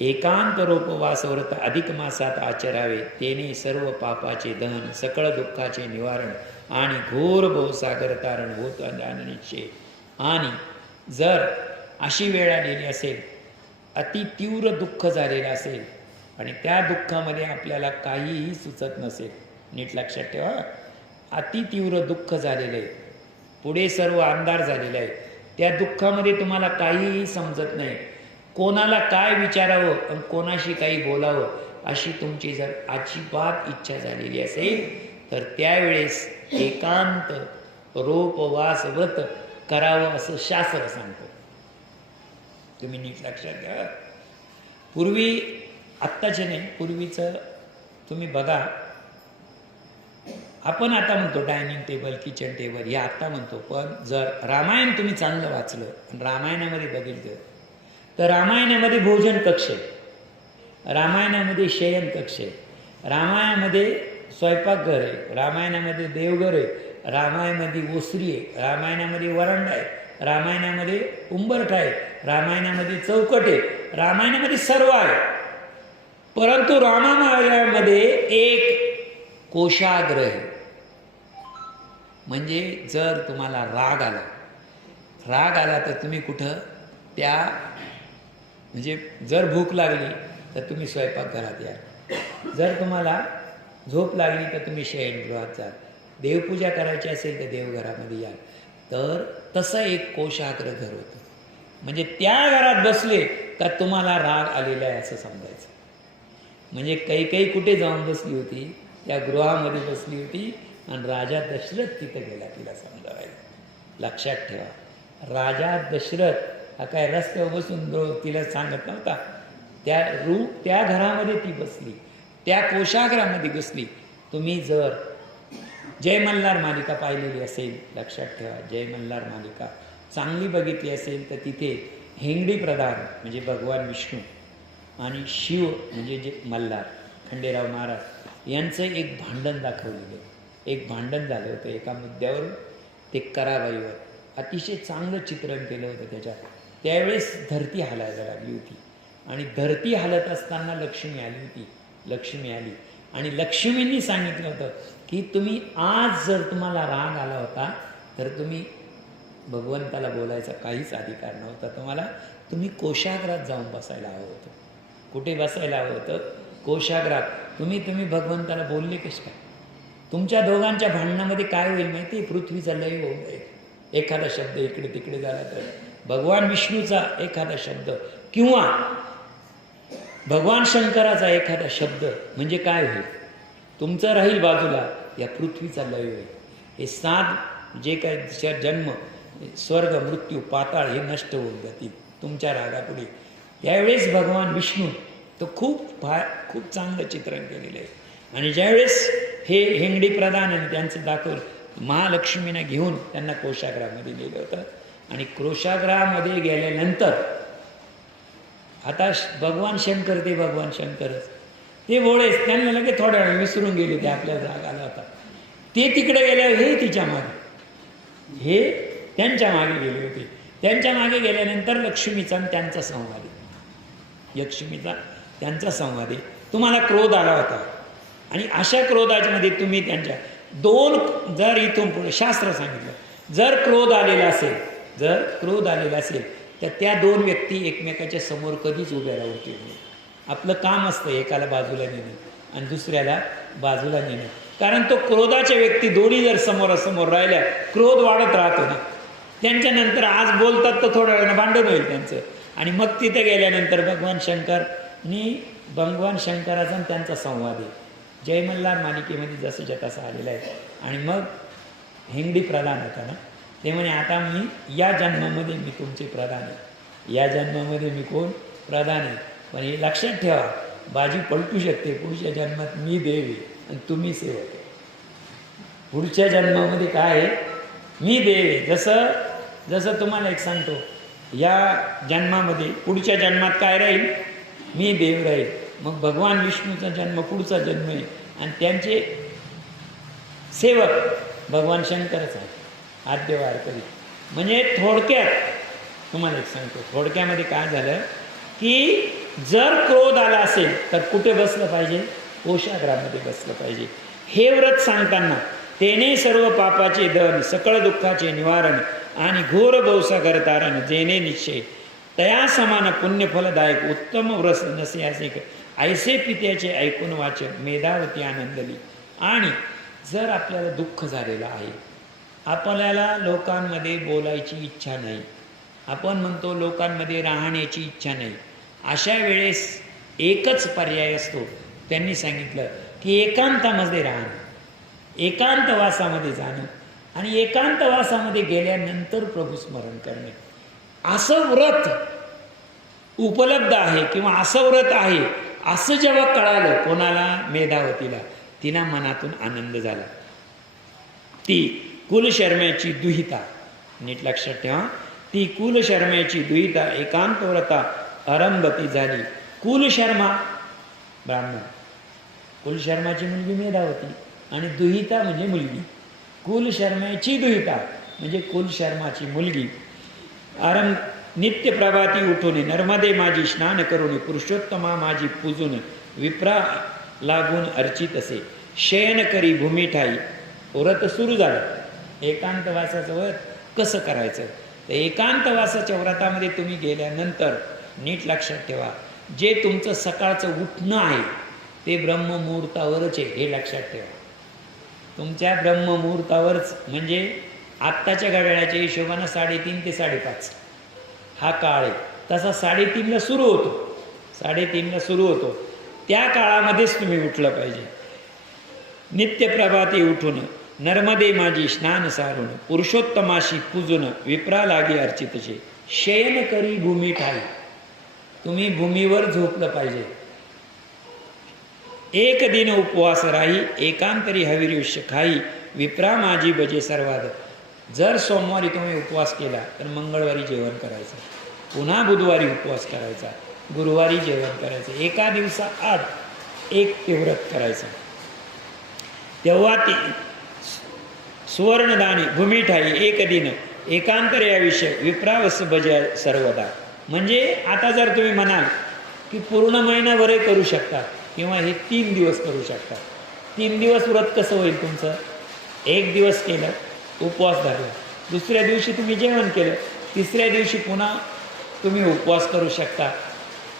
एकांत रोपवास व्रत अधिक मासात आचरावे तेने सर्व पापाचे दहन सकळ दुःखाचे निवारण आणि घोर भवसागर तारण होत निश्चय. आणि जर अशी वेळ आलेली असेल, अति तीव्र दुःख झालेलं असेल आणि त्या दुःखामध्ये आपल्याला काहीही सुचत नसेल, नीट लक्षात ठेवा, अति तीव्र दुःख झालेलं आहे, पुढे सर्व अंधार झालेला आहे, त्या दुःखामध्ये तुम्हाला काहीही समजत नाही, कोणाला काय विचारावं आणि कोणाशी काही बोलावं अशी तुमची जर अजिबात इच्छा झालेली असेल तर त्यावेळेस एकांत रोपवास व्रत करावं असं शास्त्र सांगतं. तुम्ही नीट लक्षात घ्या. पूर्वी आत्ताचे नाही, पूर्वीचं तुम्ही बघा, आपण आता म्हणतो डायनिंग टेबल किचन टेबल हे आत्ता म्हणतो, पण जर रामायण तुम्ही चांगलं वाचलं आणि रामायणामध्ये बघितलं तर रामायणामध्ये भोजन कक्ष आहे, रामायणामध्ये शयन कक्ष आहे, रामायणामध्ये स्वयंपाकघर आहे, रामायणामध्ये देवघर आहे, रामायणामध्ये ओसरी आहे, रामायणामध्ये वरांडा आहे, रामायणामध्ये उंबरठा आहे, रामायणामध्ये चौकट आहे, रामायणामध्ये सर्व आहे. परंतु रामायणामध्ये एक कोशाग्र आहे. म्हणजे जर तुम्हाला राग आला तर तुम्ही कुठं त्या, म्हणजे जर भूक लागली तर तुम्ही स्वयंपाकघरात या, जर तुम्हाला झोप लागली तर तुम्ही शयनगृहात जा, देवपूजा करायची असेल तर देवघरामध्ये या. तर तसं एक कोशाग्र घर होतं. म्हणजे त्या घरात बसले का तुम्हाला राग आलेला आहे असं समजायचं. म्हणजे काही कुठे जाऊन बसली होती, त्या गृहामध्ये बसली होती आणि राजा दशरथ तिथं गेला तिला समजावायला. लक्षात ठेवा, राजा दशरथ हा काय रस्त्यावर बसून तिला सांगत नव्हता, त्या घरामध्ये ती बसली, त्या कोशाग्रामध्ये बसली. तुम्ही जर जय मल्हार मालिका पाहिलेली असेल, लक्षात ठेवा, जय मल्हार मालिका चांगली बघितली असेल तर तिथे हेंगडी प्रधान म्हणजे भगवान विष्णू आणि शिव म्हणजे जे मल्हार खंडेराव महाराज यांचं एक भांडण दाखवलेलं, एक भांडण झालं होतं एका मुद्द्यावर, ते कराबाईवर. अतिशय चांगलं चित्रण केलं होतं त्याच्यात. त्यावेळेस धरती हालायला लागली होती आणि धरती हालत असताना लक्ष्मी आली होती. लक्ष्मी आली आणि लक्ष्मींनी सांगितलं होतं की तुम्ही आज जर तुम्हाला राग आला होता तर तुम्ही भगवंताला बोलायचा काहीच अधिकार नव्हता तुम्हाला, तुम्ही कोशाग्रात जाऊन बसायला हवं होतं. कुठे बसायला हवं होतं? कोशाग्रात. तुम्ही भगवंताला बोलले कसे काय? तुमच्या दोघांच्या भांडणामध्ये काय होईल माहिती? पृथ्वीचा लय होऊन जाईल. एखादा शब्द इकडे तिकडे झाला तर भगवान विष्णूचा एखादा शब्द किंवा भगवान शंकराचा एखादा शब्द म्हणजे काय होईल? तुमचं राहील बाजूला, या पृथ्वीचा लय होईल. हे 7 जे काही जन्म, स्वर्ग, मृत्यू, पाताळ हे नष्ट होऊन जातील तुमच्या रागापुढे. त्यावेळेस भगवान विष्णू तो खूप चांगलं चित्रण केलेलं आहे. आणि ज्यावेळेस हे हेंगडी प्रधान आणि त्यांचं दाखवलं, महालक्ष्मीनं घेऊन त्यांना कोशाग्रामध्ये नेलं होतं. आणि कोशाग्रामध्ये गेल्यानंतर आता भगवान शंकर ते भगवान शंकरच, ते भोळेच, त्यांना लगेच थोड्या वेळ विसरून गेले, ते आपल्याला राग आला होता. ते तिकडे गेल्यावर हे तिच्या मागे, हे त्यांच्या मागे गेले होते. त्यांच्या मागे गेल्यानंतर लक्ष्मीचा त्यांचा संवाद आहे, लक्ष्मीचा त्यांचा संवाद आहे. तुम्हाला क्रोध आला होता आणि अशा क्रोधामध्ये तुम्ही त्यांच्या जर इथून पुढे शास्त्र सांगितलं, जर क्रोध आलेला असेल तर त्या 2 व्यक्ती एकमेकाच्या समोर कधीच उभ्या राहू नये. आपलं काम असतं एकाला बाजूला नेणे आणि दुसऱ्याला बाजूला नेणं. कारण तो क्रोधाच्या व्यक्ती दोन्ही जर समोरासमोर राहिल्या, क्रोध वाढत राहतो ना. त्यांच्यानंतर आज बोलतात तर थोड्या वेळानं भांडण होईल त्यांचं. आणि मग तिथं गेल्यानंतर भगवान शंकराचा आणि त्यांचा संवाद आहे. जय मल्हार मालिकेमध्ये जसंच्या तसं आलेलं आहे. आणि मग हिंगडी प्रधान होता ना, ते म्हणे आता मी या जन्मामध्ये मी तुमचे प्रधान आहे, या जन्मामध्ये मी कोण प्रधान आहे. पण हे लक्षात ठेवा, बाजी पलटू शकते. पुढच्या जन्मात मी देव आहे आणि तुम्ही सेवक आहे. पुढच्या जन्मामध्ये काय आहे, मी देव आहे. जसं तुम्हाला एक सांगतो, या जन्मामध्ये पुढच्या जन्मात काय राहील, मी देव राहील. मग भगवान विष्णूचा जन्म पुढचा जन्म आहे आणि त्यांचे सेवक भगवान शंकरच आहे, आद्य वारकरी. म्हणजे थोडक्यात तुम्हाला एक सांगतो, थोडक्यामध्ये काय झालं की जर क्रोध आला असेल तर कुठे बसलं पाहिजे, कोशाग्रामध्ये बसलं पाहिजे. हे व्रत सांगताना तेने सर्व पापाचे दहन, सकळ दुःखाचे निवारण आणि घोर भवसागर तारण, जेने निश्चय तया समान पुण्यफलदायक उत्तम व्रत नसे असे ऐसे पित्याचे ऐकून वाचन मेधावती आनंदली. आणि जर आपल्याला दुःख झालेलं आहे, आपल्याला लोकांमध्ये बोलायची इच्छा नाही, आपण म्हणतो लोकांमध्ये राहण्याची इच्छा नाही, अशा वेळेस एकच पर्याय असतो. त्यांनी सांगितलं की एकांतामध्ये राहणं, एकांतवासामध्ये जाणं आणि एकांतवासामध्ये गेल्यानंतर प्रभू स्मरण करणे. असं व्रत उपलब्ध आहे किंवा असं व्रत आहे असं जेव्हा कळालं कोणाला, मेधावतीला, तिला मनातून आनंद झाला. ती कुलशर्म्याची दुहिता, नीट लक्षात ठेवा, ती कुलशर्म्याची दुहिता एकांत व्रता आरंभती झाली. कुलशर्मा ब्राह्मण, कुलशर्माची मुलगी मेधावती आणि दुहिता म्हणजे मुलगी. कुलशर्म्याची दुहिता म्हणजे कुलशर्माची मुलगी. नित्य प्रभाती उठून नर्मदे माझी स्नान करून, पुरुषोत्तमा माझी पूजून, विप्रा लागून अर्चित असे, शयन करी भूमी ठाई. व्रत सुरू झालं. एकांतवासाचं व्रत कसं करायचं, तर एकांतवासाच्या व्रतामध्ये तुम्ही गेल्यानंतर नीट लक्षात ठेवा, जे तुमचं सकाळचं उठणं आहे ते ब्रह्ममुहूर्तावरच आहे, हे लक्षात ठेवा. तुमच्या ब्रह्ममुहूर्तावरच, म्हणजे आत्ताच्या घड्याळाच्या हिशोबानं 3:30 ते 5:30 हा काळ आहे. तसा 3:30ला सुरू होतो, 3:30ला सुरू होतो. त्या काळामध्येच तुम्ही उठलं पाहिजे. नित्य प्रभाती उठून नर्मदे माझी स्नान सारून, पुरुषोत्तमाशी पूजून, विप्रा लागी अर्चितचे, शयन करी भूमी ठाई. तुम्ही भूमीवर झोपलं पाहिजे. एक दिन उपवास राही, एकांतरी हविर्युष्य खाई, विप्रा माझी बजे सर्वाद. जर सोमवारी तुम्ही उपवास केला तर मंगळवारी जेवण करायचं, पुन्हा बुधवारी उपवास करायचा, गुरुवारी जेवण करायचं, एका दिवसाआड एक ते व्रत करायचं. तेव्हा ती सुवर्णदानी भूमी ठाई, एक दिन एकांतरे आयुष्य, विप्रावस बजे सर्वदा. म्हणजे आता जर तुम्ही म्हणाल की पूर्ण महिनाभरही करू शकता किंवा हे 3 दिवस करू शकता. 3 दिवस व्रत कसं होईल तुमचं, एक दिवस केलं उपवास धरला, दुसऱ्या दिवशी तुम्ही जेवण केलं, तिसऱ्या दिवशी पुन्हा तुम्ही उपवास करू शकता.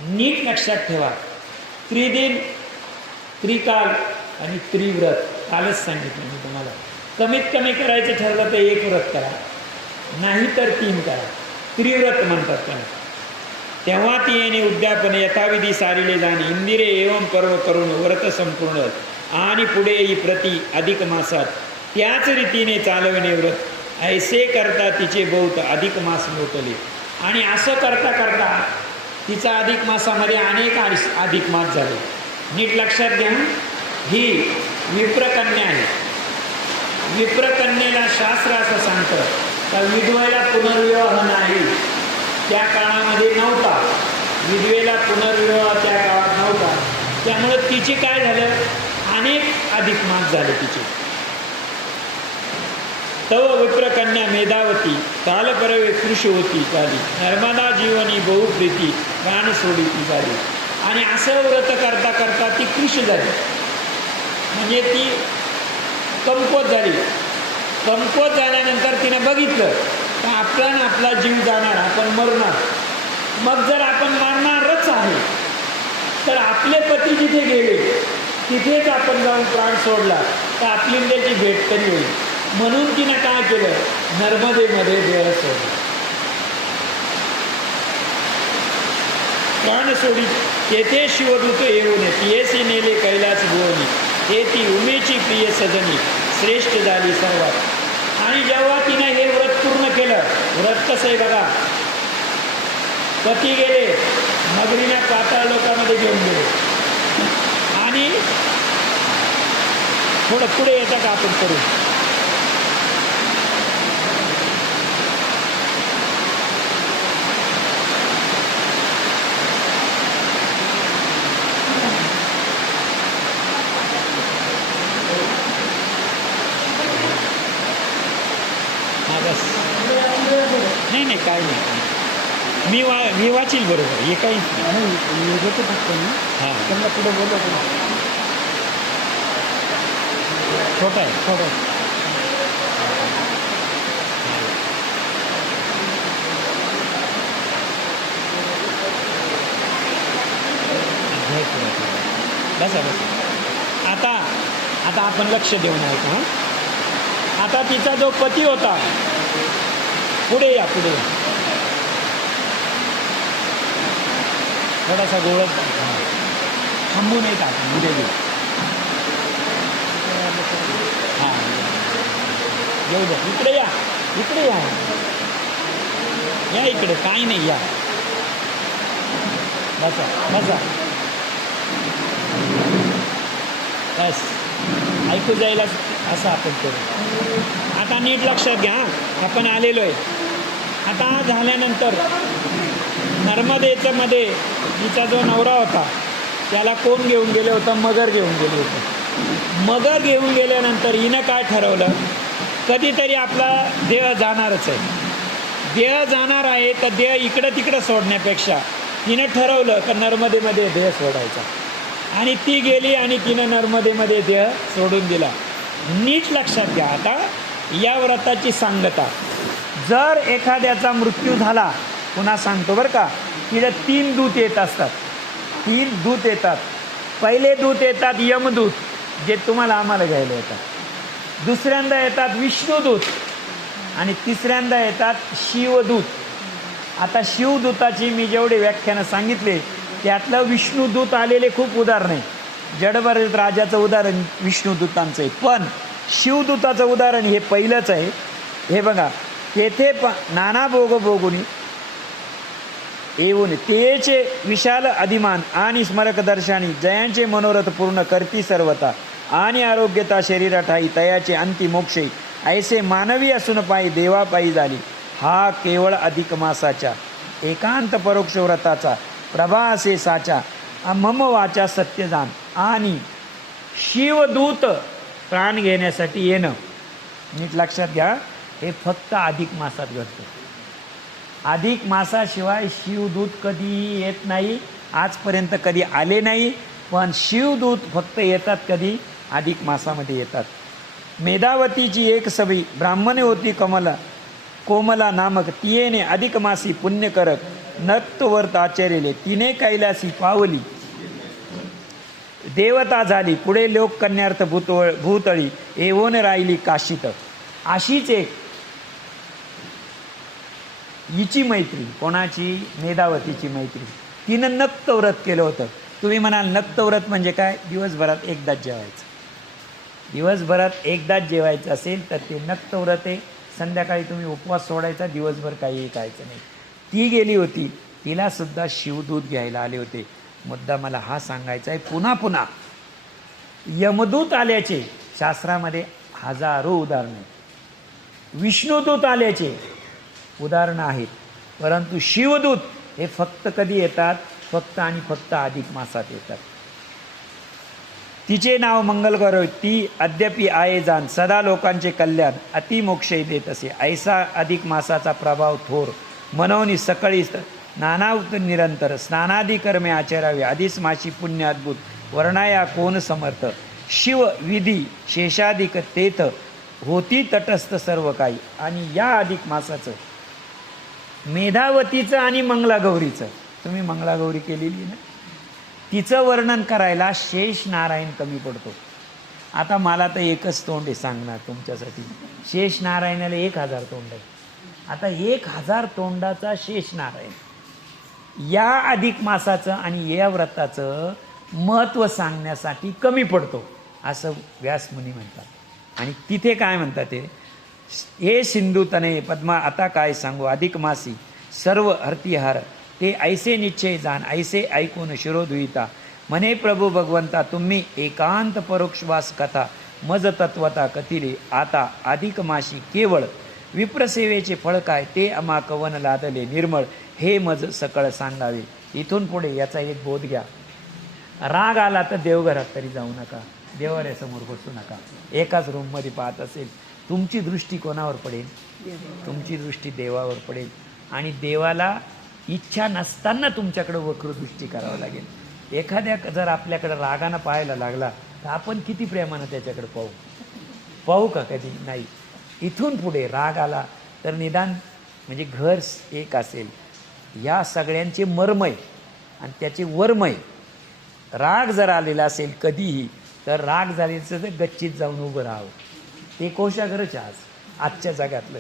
नीट लक्षात ठेवा, त्रिदिन, त्रिकाल आणि त्रिव्रत. कालच सांगितलं मी तुम्हाला, कमीत कमी करायचं ठरलं तर 1 व्रत करा, नाही तर 3 करा, त्रिव्रत म्हणतात त्याला. तेव्हा ती येणे उद्यापन यथाविधी सारिले जाणे, इंदिरे एवं पर्व करून व्रत संपूर्ण आणि पुढे ही प्रति अधिक मासात त्याच रीतीने चालविणे व्रत. ऐसे करता तिचे बहुत अधिक मास लोटले. आणि असं करता करता तिचा अधिक मासामध्ये अनेक अधिक मास झाले. नीट लक्षात घ्या, ही विप्रकन्या आहे. विप्रकन्येला शास्त्र असं सांगतं का विधवेला पुनर्विवाह नाही, त्या काळामध्ये नव्हता. विधवेला पुनर्विवाह त्या काळात नव्हता. त्यामुळं तिचे काय झालं, अनेक अधिक मास झाले तिचे. तव विप्रकन्या मेधावती कालपरवे कृष होती झाली, नर्मदा जीवनी बहुप्रीती प्राण सोडीती झाली. आणि असं व्रत करता करता ती कृष झाली, म्हणजे ती कमकुवत झाली. कमकुवत झाल्यानंतर तिने बघितलं तर आपला जीव जाणार, आपण मरणार. मग जर आपण मरणारच आहे तर आपले पती जिथे गेले तिथेच आपण जाऊन प्राण सोडला तर आपली आणि त्याची भेट तरी होईल. म्हणून तिनं काय केलं, नर्मदेमध्ये देह सोडला. प्राण सोडी तेथे शिवदूत येऊन येसी नेले कैलास भुवनी, ते ती उमेची प्रिय सजनी श्रेष्ठ झाली सर्वात. आणि जेव्हा तिने हे व्रत पूर्ण केलं, व्रत कसं आहे बघा, पती गेले नगरीने पाताळ लोकांमध्ये घेऊन गेले. आणि थोडं पुढे येतं का आपण करू, नाही नाही काय नाही, मी वाचील बरोबर, हे काही आणि घेतो फक्त मी हां त्यांना पुढे बोलवतो. छोटा आहे. थोडं बसा बसा. आता आपण लक्ष देऊन ऐका. हां आता तिचा जो पती होता, पुढे या पुढे या, थोडासा गोळच थांबून येत आपण उद्या घेऊ. हां येऊ द्या, इकडे या, इकडे या, या इकडे, काही नाही, या बसा बसा. बस ऐकू जाईल असं आपण करू. आता नीट लक्षात घ्या, आपण आलेलो आहे. आता झाल्यानंतर नर्मदेचं मध्ये तिचा जो नवरा होता त्याला कोण घेऊन गेले होतं, मगर घेऊन गेले होते. मगर घेऊन गेल्यानंतर हिनं काय ठरवलं, कधीतरी आपला देह जाणारच आहे, देह जाणार आहे, तर देह इकडं तिकडं सोडण्यापेक्षा तिनं ठरवलं का नर्मदेमध्ये देह सोडायचा. आणि ती गेली आणि तिनं नर्मदेमध्ये देह सोडून दिला. नीट लक्षात घ्या, आता या व्रताची सांगता, जर एखाद्याचा मृत्यू झाला, पुन्हा सांगतो बरं का, तिथे 3 दूत येत असतात. 3 दूत येतात. पहिले दूत येतात यमदूत, जे तुम्हाला आम्हाला घ्यायला येतात. दुसऱ्यांदा येतात विष्णुदूत आणि तिसऱ्यांदा येतात शिवदूत. आता शिवदूताची मी जेवढे व्याख्यानं सांगितले त्यातलं विष्णुदूत आलेले खूप उदाहरण आहे. जडभरत राजाचं उदाहरण विष्णुदूतांचं आहे, पण शिवदूताचं उदाहरण हे पहिलंच आहे. हे बघा, तेथे नाना भोगुनी येऊन तेचे विशाल अधिमान आणि स्मरकदर्शनी जयांचे मनोरथ पूर्ण करती सर्वता आणि आरोग्यता शरीरा ठाई तयाचे अंती मोक्षे ऐसे मानवी असून पायी देवापायी झाली. हा केवळ अधिक मासाच्या एकांत परोक्ष व्रताचा प्रभा असे साचा मम वाचा सत्य जाण. आणि शिवदूत प्राण घेण्यासाठी येणं, नीट लक्षात घ्या, हे फक्त अधिक मासात घडतं. अधिक मासाशिवाय शिवदूत कधी येत नाही, आजपर्यंत कधी आले नाही. पण शिवदूत फक्त येतात कधी, अधिक मासामध्ये येतात. मेधावतीची एक सभी ब्राह्मणे होती कोमला नामक, तियेने अधिक मासी पुण्य करत नत्तवर्त आचरिले. तिने कैलासी पावली देवता झाली, पुढे लोककन्यार्थ भूतळी येऊन राहिली काशीत. अशीच एक हिची मैत्री, कोणाची, मेधावतीची मैत्री, तिनं नक्तव्रत केलं होतं. तुम्ही म्हणाल नक्तव्रत म्हणजे काय, दिवसभरात एकदाच जेवायचं. दिवसभरात एकदाच जेवायचं असेल तर ते नक्तव्रत आहे. संध्याकाळी तुम्ही उपवास सोडायचा, दिवसभर काही खायचं नाही. ती गेली होती, तिला सुद्धा शिवदूत घ्यायला आले होते. मुद्दा मला हा सांगायचा आहे, पुन्हा पुन्हा यमदूत आल्याचे शास्त्रामध्ये हजारो उदाहरणे, विष्णुदूत आल्याचे उदाहरणं आहेत, परंतु शिवदूत हे फक्त कधी येतात, फक्त आणि फक्त अधिक मासात येतात. तिचे नाव मंगलकर, ती अद्यापि आहे जाण, सदा लोकांचे कल्याण अतिमोक्षय देत असे. ऐसा अधिक मासाचा प्रभाव थोर, मनवनी सकाळी नानावत निरंतर स्नानादी कर्मे आचरावे. अधिस माशी पुण्य अद्भुत, वर्णाया कोण समर्थ. शिव विधी शेषाधिक तेथ, होती तटस्थ सर्व काही. आणि या अधिक मासाचं मेधावतीचं आणि मंगलागौरीचं, तुम्ही मंगलागौरी केलेली ना, तिचं वर्णन करायला शेष नारायण कमी पडतो. आता मला तर एकच तोंड आहे सांगणार तुमच्यासाठी. शेष नारायणाला 1000 तोंड आहे. आता 1000 तोंडाचा शेष नारायण या अधिक मासाचं आणि या व्रताचं महत्त्व सांगण्यासाठी कमी पडतो असं व्यासमुनी म्हणतात. आणि तिथे काय म्हणतात ते, हे सिंधू तनये पद्मा आता काय सांगू अधिक मासी सर्व हरतिहार ते ऐसे निश्चय जाण ऐसे ऐकून शिरोधुईता म्हणे प्रभू भगवंता तुम्ही एकांत परोक्षवास कथा मज तत्वता कथिले आता अधिक माशी केवळ विप्रसेवेचे फळ काय ते अमा कवन लादले निर्मळ हे मज सकळ सांगावे. इथून पुढे याचा एक बोध घ्या. राग आला तर देवघरात तरी जाऊ नका, देवाऱ्यासमोर बसू नका. एकाच रूममध्ये पाहत असेल तुमची दृष्टी कोणावर पडेल? तुमची दृष्टी देवावर पडेल. आणि देवाला इच्छा नसताना तुमच्याकडे वक्रदृष्टी करावं लागेल. एखाद्या जर आपल्याकडे रागानं पाहायला लागला तर आपण किती प्रेमानं त्याच्याकडे पाहू का? कधी नाही. इथून पुढे राग आला तर निदान म्हणजे घर एक असेल, या सगळ्यांचे मर्मय आणि त्याचे वर्मय. राग जर आलेला असेल कधीही तर राग झाल्याचं तर गच्चीत जाऊन उभं राहावं. ते कोशागरच आजच्या जगातलं.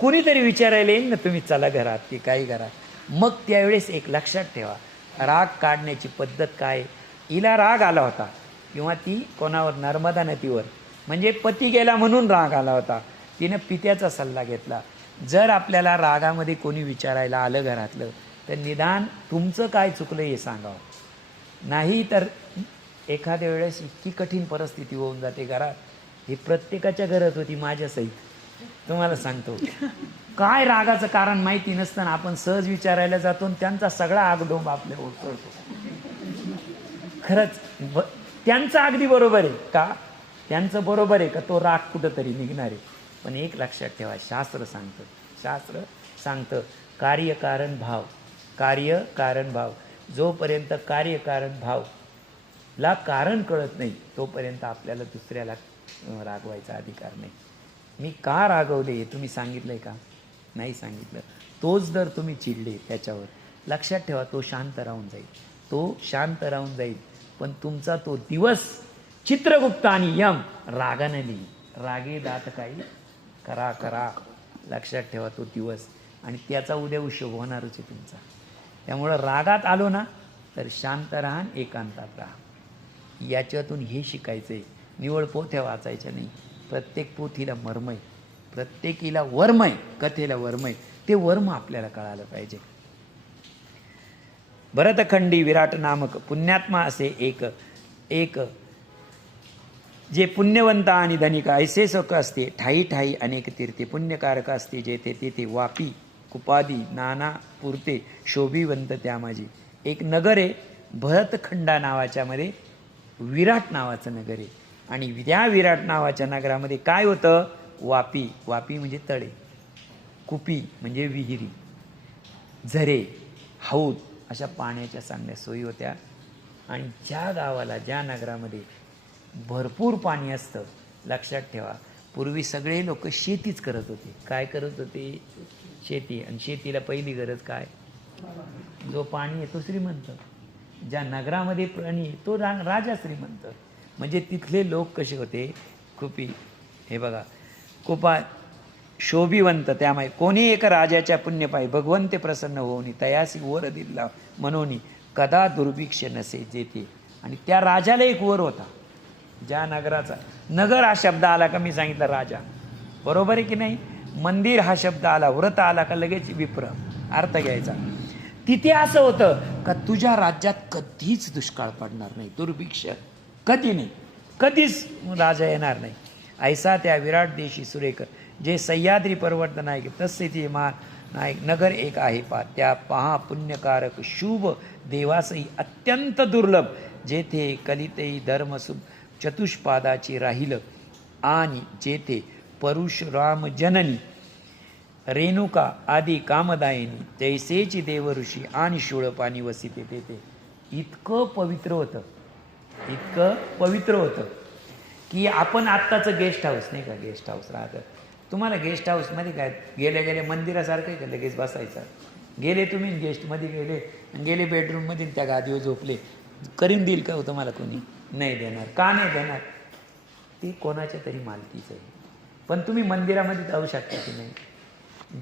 कुणीतरी विचारायला येईल ना तुम्ही चला घरात की काही घरात, मग त्यावेळेस एक लक्षात ठेवा राग काढण्याची पद्धत काय. हिला राग आला होता किंवा ती कोणावर नर्मदा नदीवर म्हणजे पती गेला म्हणून राग आला होता, तिनं पित्याचा सल्ला घेतला. जर आपल्याला रागामध्ये कोणी विचारायला आलं घरातलं तर निदान तुमचं काय चुकलं हे सांगावं. नाही तर एखाद्या वेळेस इतकी कठीण परिस्थिती होऊन जाते घरात. ही प्रत्येकाच्या घरात होती माझ्यासहित. तुम्हाला सांगतो काय रागाचं कारण माहिती नसताना आपण सहज विचारायला जातो आणि त्यांचा सगळा आगडोंब आपल्यावर करतो. खरंच त्यांचं अगदी बरोबर आहे का? त्यांचं बरोबर आहे का तो राग कुठंतरी निघणार आहे. पण एक लक्षात ठेवा, शास्त्र सांगतं कार्यकारण भाव. जोपर्यंत कार्यकारण भावला कारण कळत नाही तोपर्यंत आपल्याला दुसऱ्याला रागवायचा अधिकार नाही. मी का रागवले हे तुम्ही सांगितलंय का? नाही सांगितलं. तोच जर तुम्ही चिडले त्याच्यावर, लक्षात ठेवा तो शांत राहून जाईल. पण तुमचा तो दिवस चित्रगुप्त आणि यम रागाने लिही. रागे दात काही करा. लक्षात ठेवा तो दिवस, आणि त्याचा उद्या हिशोब होणारच आहे तुमचा. त्यामुळं रागात आलो ना तर शांत राहा, एकांतात राहा. याच्यातून हे शिकायचं आहे. निवळ पोथ्या वाचायच्या नाही. प्रत्येक पोथीला मर्मय, प्रत्येकीला वर्मय, कथेला वर्मय. ते वर्म आपल्याला कळालं पाहिजे. भरतखंडी विराट नामक पुण्यात्मा असे एक जे पुण्यवंत आणि धनिक ऐसे सुख असते. ठाई अनेक तीर्थे पुण्यकारक असते. जेथे तेथे वापी कुपादी नाना पुरते शोभिवंत त्या माझी. एक नगर आहे भरतखंडा नावाच्या मध्ये, विराट नावाचं नगर आहे. आणि त्या विराट नावाच्या नगरामध्ये काय होतं? वापी म्हणजे तळे, कुपी म्हणजे विहिरी, झरे, हौद अशा पाण्याच्या चांगल्या सोयी होत्या. आणि ज्या गावाला, ज्या नगरामध्ये भरपूर पाणी असतं, लक्षात ठेवा पूर्वी सगळे लोक शेतीच करत होते. काय करत होते? शेती. आणि शेतीला पहिली गरज काय? जो पाणी आहे तो श्रीमंत. ज्या नगरामध्ये पाणी आहे तो राजा श्रीमंत. म्हणजे तिथले लोक कसे होते? कुपी. हे बघा, कुपा शोभिवंत त्यामुळे कोणी एक राजाच्या पुण्यपायी भगवंते प्रसन्न होऊनी तयासी वर दिला म्हणून कदा दुर्भिक्ष नसे जेथे. आणि त्या राजाला एक वर होता. ज्या नगराचा, नगर हा शब्द आला का मी सांगितलं राजा, बरोबर आहे की नाही? मंदिर हा शब्द आला, व्रत आला का लगेच विप्र अर्थ घ्यायचा. तिथे असं होतं का तुझ्या राज्यात कधीच दुष्काळ पडणार नाही, दुर्भिक्ष कधी नाही, कधीच राजा येणार नाही. ऐसा त्या विराट देशी सुरेख जे सह्याद्री पर्वत नायक तसे ते नायक नगर एक आहे पा. त्या पहा पुण्यकारक शुभ देवासही अत्यंत दुर्लभ. जेथे कलितेही धर्म चतुष्पादाची राहिल. आणि जेथे परशुराम जननी रेणुका आदी कामदायिनी जैसेची देव ऋषी आणि शूळपाणी वसिते तेथे. इतकं पवित्र होतं की आपण आत्ताचं गेस्ट हाऊस नाही का, गेस्ट हाऊस राहतं. तुम्हाला गेस्ट हाऊसमध्ये काय गेल्या मंदिरासारखं आहे का लगेच बसायचं? गेले तुम्ही गेस्टमध्ये गेले बेडरूममध्ये त्या गादीवर झोपले, करीन देईल का होतं मला कोणी? नाही देणार. का नाही देणार? ती कोणाच्या तरी मालकीचं आहे. पण तुम्ही मंदिरामध्ये जाऊ शकता की नाही?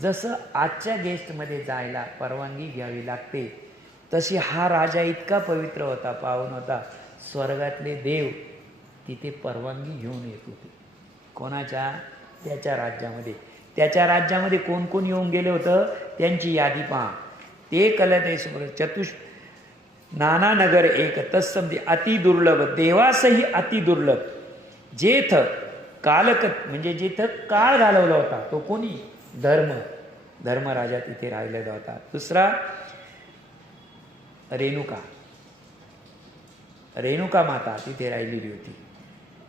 जसं आजच्या गेस्टमध्ये जायला परवानगी घ्यावी लागते, तशी हा राजा इतका पवित्र होता, पावन होता, स्वर्गातले देव तिथे परवानगी घेऊन येत होते. कोणाच्या? त्याच्या राज्यामध्ये. त्याच्या राज्यामध्ये कोण कोण येऊन गेले होतं त्यांची यादी पहा. ते कलतेश्वर नाना नगर एक तत्समधी अति दुर्लभ देवासही अति दुर्लभ जेथ कालकत म्हणजे जिथं काळ घालवला होता तो कोणी? धर्मराजा तिथे राहिलेला होता. दुसरा रेणुका माता तिथे राहिलेली होती.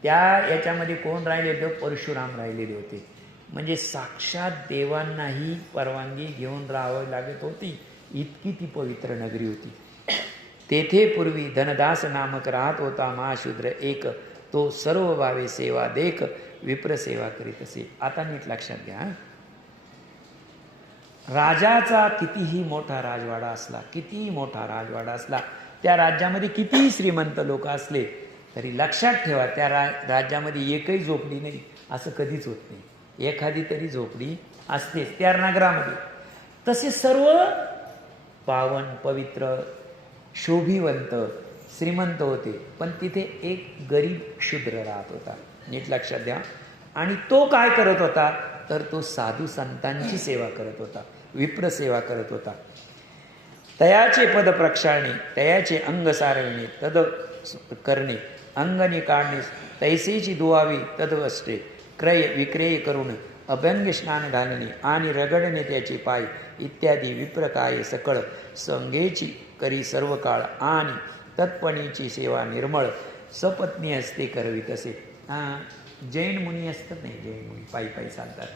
त्या याच्यामध्ये कोण राहिले होते? परशुराम राहिलेले होते. म्हणजे साक्षात देवांनाही परवानगी घेऊन राहावं लागत होती, इतकी ती पवित्र नगरी होती. तेथे पूर्वी धनदास नामक राहत होता महाशूद्र एक, तो सर्व भावे सेवा देख विप्र सेवा करीत असे. आता नीट लक्षात घ्या, राजाचा कितीही मोठा राजवाडा असला, त्या राज्यामध्ये कितीही श्रीमंत लोक असले तरी लक्षात ठेवा, त्या राज्यामध्ये एकही झोपडी नाही असं कधीच होत नाही. एखादी तरी झोपडी असतेच त्या नगरामध्ये. तसे सर्व पावन पवित्र शोभिवंत श्रीमंत होते, पण तिथे एक गरीब क्षुद्र राहत होता. नीट लक्षात द्या. आणि तो काय करत होता? तर तो साधू संतांची सेवा करत होता, विप्र सेवा करत होता. तयाचे पद प्रक्षाळणे, तयाचे अंग सारविणे, तद करणे, अंगणी काढणे, तैसेची दुवावी तदवस्त्रे, क्रय विक्रय करून अभ्यंग स्नान घालणे आणि रगडणे त्याचे पाय इत्यादी विप्रकाय सकळ संगेची करी सर्व काळ आणि तत्पणीची सेवा निर्मळ सपत्नी असते करवीत असे. जैन मुनी असतात नाही, जैन मुनी पायी चालतात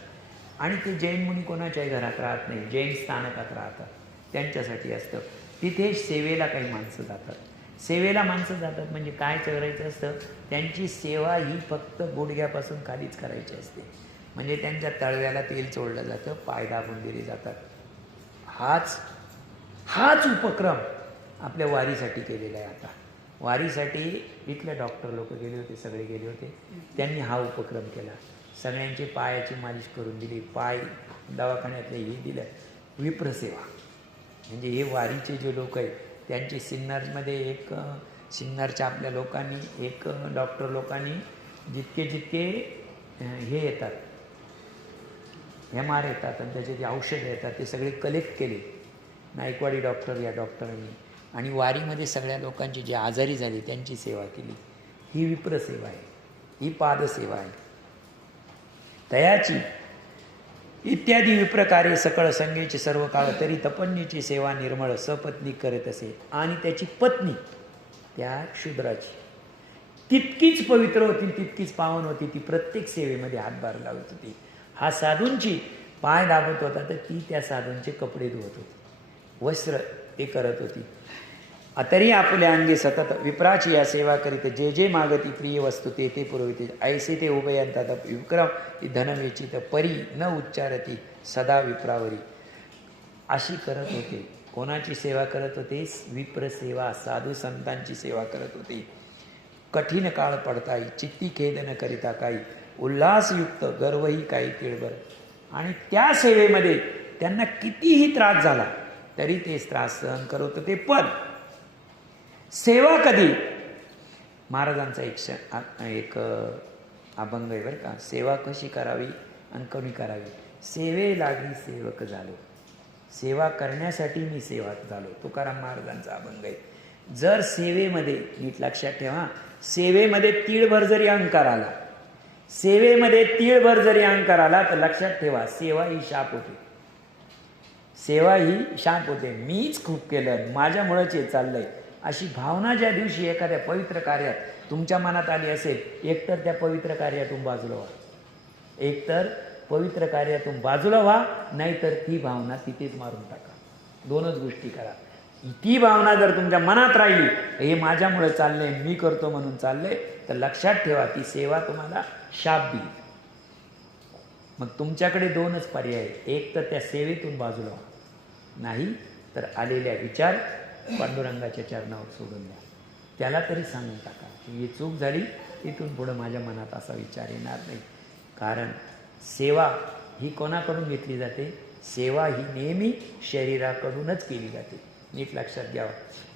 आणि ते जैन मुनी कोणाच्याही घरात राहत नाही, जैन स्थानकात राहतात, त्यांच्यासाठी असतं. तिथे सेवेला काही माणसं जातात. सेवेला माणसं जातात म्हणजे काय करायचं असतं? त्यांची सेवा ही फक्त गुडघ्यापासून खालीच करायची असते. म्हणजे त्यांच्या तळव्याला तेल चोळलं जातं, पाय दाबून दिले जातात. हाच उपक्रम आपल्या वारीसाठी केलेला आहे. आता वारीसाठी इथले डॉक्टर लोक गेले होते, सगळे गेले होते, त्यांनी हा उपक्रम केला. सगळ्यांची पायाची मालिश करून दिली, पाय दवाखान्यातले हे दिलं. विप्रसेवा म्हणजे हे वारीचे जे लोक आहेत त्यांची सिन्नरमध्ये सिन्नरच्या आपल्या लोकांनी डॉक्टर लोकांनी जितके हे येतात MR येतात आणि त्याचे जे औषधं येतात ते सगळे कलेक्ट केले नाईकवाडी डॉक्टर या डॉक्टरांनी, आणि वारीमध्ये सगळ्या लोकांची जे आजारी झाली त्यांची सेवा केली. ही विप्रसेवा आहे, ही पादसेवा आहे. तयाची इत्यादी विप्रकारे सकळ संगेची सर्व काळ तरी तपन्नीची सेवा निर्मळ सपत्नी करत असे. आणि त्याची पत्नी त्या क्षुद्राची तितकीच पवित्र होती, तितकीच पावन होती. ती प्रत्येक सेवेमध्ये हातभार लावत होती. हा साधूंची पाय दाबत होता तर ती त्या साधूंचे कपडे धुवत होती, वस्त्र ते करत होती. तरी आपल्या अंगी सतत विप्राची या सेवा करीत जे जे मागती प्रिय वस्तू ते ते पुरविते. ऐसे ते उभयंतात विक्रम धनवेचित परी न उच्चारती सदा विप्रावरी. अशी करत होते. कोणाची सेवा करत होते? विप्र सेवा, साधू संतांची सेवा करत होते. कठीण काळ पडताई चित्ती खेद न करिता काही, उल्हासयुक्त गर्वही काही तिळभर. आणि त्या सेवेमध्ये त्यांना कितीही त्रास झाला तरी ते त्रास सहन करत होते. पण सेवा कधी? महाराजांचा एक अभंग आहे बरं का, सेवा कशी करावी आणि कोणी करावी. सेवे लागली सेवक झालो, सेवा करण्यासाठी मी सेवक झालो, तुकाराम महाराजांचा अभंग आहे. जर सेवेमध्ये नीट लक्षात ठेवा, सेवेमध्ये तीळभर जरी अहंकार आला, तर लक्षात ठेवा सेवा ही शाप होते. मीच खूप केलं, माझ्यामुळेच हे चाललंय, अशी भावना ज्या दिवशी एखाद्या पवित्र कार्यात तुमच्या मनात आली असेल, एकतर त्या पवित्र कार्यातून बाजूला व्हा, नाहीतर ती भावना तिथेच मारून टाका. दोनच गोष्टी करा. ती भावना जर तुमच्या मनात राहिली, हे माझ्यामुळे चाललंय, मी करतो म्हणून चाललंय, तर लक्षात ठेवा ती सेवा तुम्हाला शाप देईल. मग तुमच्याकडे दोनच पर्याय, एक तर त्या सेवेतून बाजूला व्हा, नाही तर आलेल्या विचार पांडुरंगाच्या चरणावर सोडून द्या. त्याला तरी सांगून टाका की ही चूक झाली, इथून पुढं माझ्या मनात असा विचार येणार नाही. कारण सेवा ही कोणाकडून घेतली जाते? सेवा ही नेहमी शरीराकडूनच केली जाते. नीट लक्षात घ्यावं.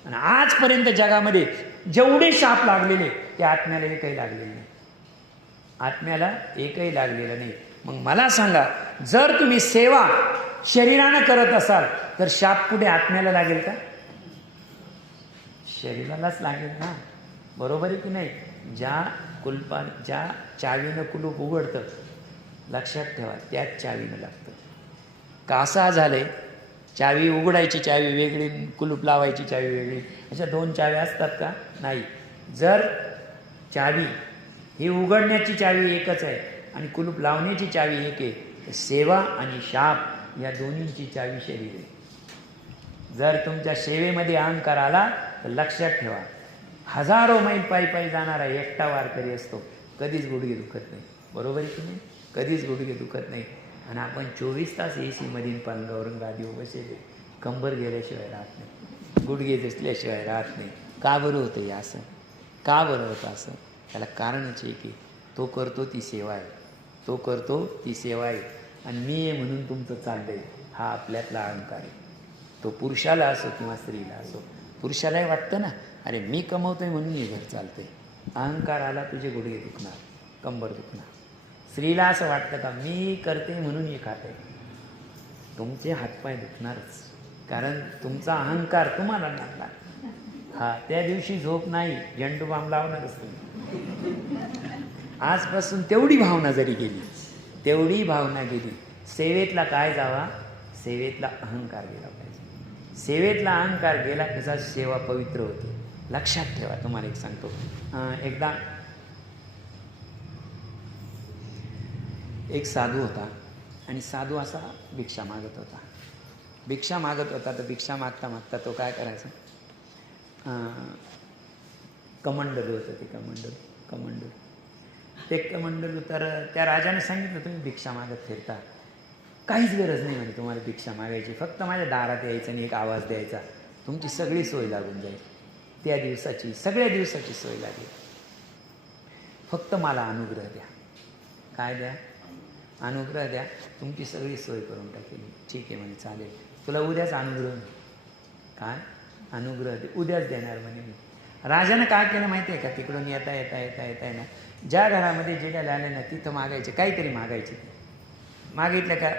आणि आजपर्यंत जगामध्ये जेवढे शाप लागलेले ते आत्म्याला एकही लागलेले नाही. आत्म्याला एकही लागलेलं नाही. मग मला सांगा, जर तुम्ही सेवा शरीरानं करत असाल तर शाप कुठे आत्म्याला लागेल का? शरीरालाच लागेल ना. बरोबर आहे की नाही? ज्या चावीनं कुलूप उघडतं, लक्षात ठेवा, त्याच चावीनं लागतं. का असं झालंय? चावी उघडायची चावी वेगळी, कुलूप लावायची चावी वेगळी, अशा दोन चाव्या असतात का? नाही. जर चावी ही उघडण्याची चावी एकच आहे आणि कुलूप लावण्याची चावी एक आहे, तर सेवा आणि शाप या दोन्हींची चावी शरीर आहे. जर तुमच्या सेवेमध्ये अहंकार आला तर लक्षात ठेवा, हजारो मैल पायी पायी जाणारा एकटा वारकरी असतो, कधीच गुडघे दुखत नाही. बरोबर आहे की नाही? कधीच गुडघे दुखत नाही. आणि आपण 24 तास AC मधील पालगावरून गादीवर बसले, कंबर गेल्याशिवाय राहत नाही, गुडघे दिसल्याशिवाय राहत नाही. का बरं होतं हे असं? का बरं होतं असं? त्याला कारणच आहे की तो करतो ती सेवा आहे, तो करतो ती सेवा आहे. आणि मी आहे म्हणून तुमचं चाललंय, हा आपल्यातला अहंकार आहे. तो पुरुषाला असो किंवा स्त्रीला असो. पुरुषालाही वाटतं ना, अरे मी कमवतोय म्हणून हे घर चालतंय. अहंकार आला, तुझे गुडघे दुखणार, कंबर दुखणार. स्त्रीला असं वाटतं का, मी करते म्हणून हे खाते, तुमचे हातपाय दुखणारच. कारण तुमचा अहंकार तुम्हाला लागला. हा, त्या दिवशी झोप नाही, झेंडू बाम लावणारच तुम्ही. आजपासून तेवढी भावना जरी गेली, तेवढी भावना गेली, सेवेतला काय जावा? सेवेतला अहंकार गेला पाहिजे. सेवेतला अहंकार गेला कसा सेवा पवित्र होते. लक्षात ठेवा. तुम्हाला एक सांगतो, एकदा एक साधू होता आणि साधू असा भिक्षा मागत होता. भिक्षा मागत होता तर भिक्षा मागता मागता तो काय करायचा, कमंडलू होतं ते कमंडलू ते कमंडलू. तर त्या राजाने सांगितलं, तुम्ही भिक्षा मागत फिरता, काहीच गरज नाही म्हणे तुम्हाला भिक्षा मागायची, फक्त माझ्या दारात यायचं आणि एक आवाज द्यायचा, तुमची सगळी सोय लागून जाईल. त्या दिवसाची, सगळ्या दिवसाची सोय लागेल, फक्त मला अनुग्रह द्या. काय द्या? अनुग्रह द्या, तुमची सगळी सोय करून टाकेल. ठीक आहे म्हणे, चालेल, तुला उद्याच अनुग्रह. काय अनुग्रह दे? उद्याच देणार म्हणे मी. राजानं काय केलं माहिती आहे का? तिकडून येता ना, ज्या घरामध्ये जेड्याला आले ना तिथं मागायचे, काहीतरी मागायचे. मागितलं का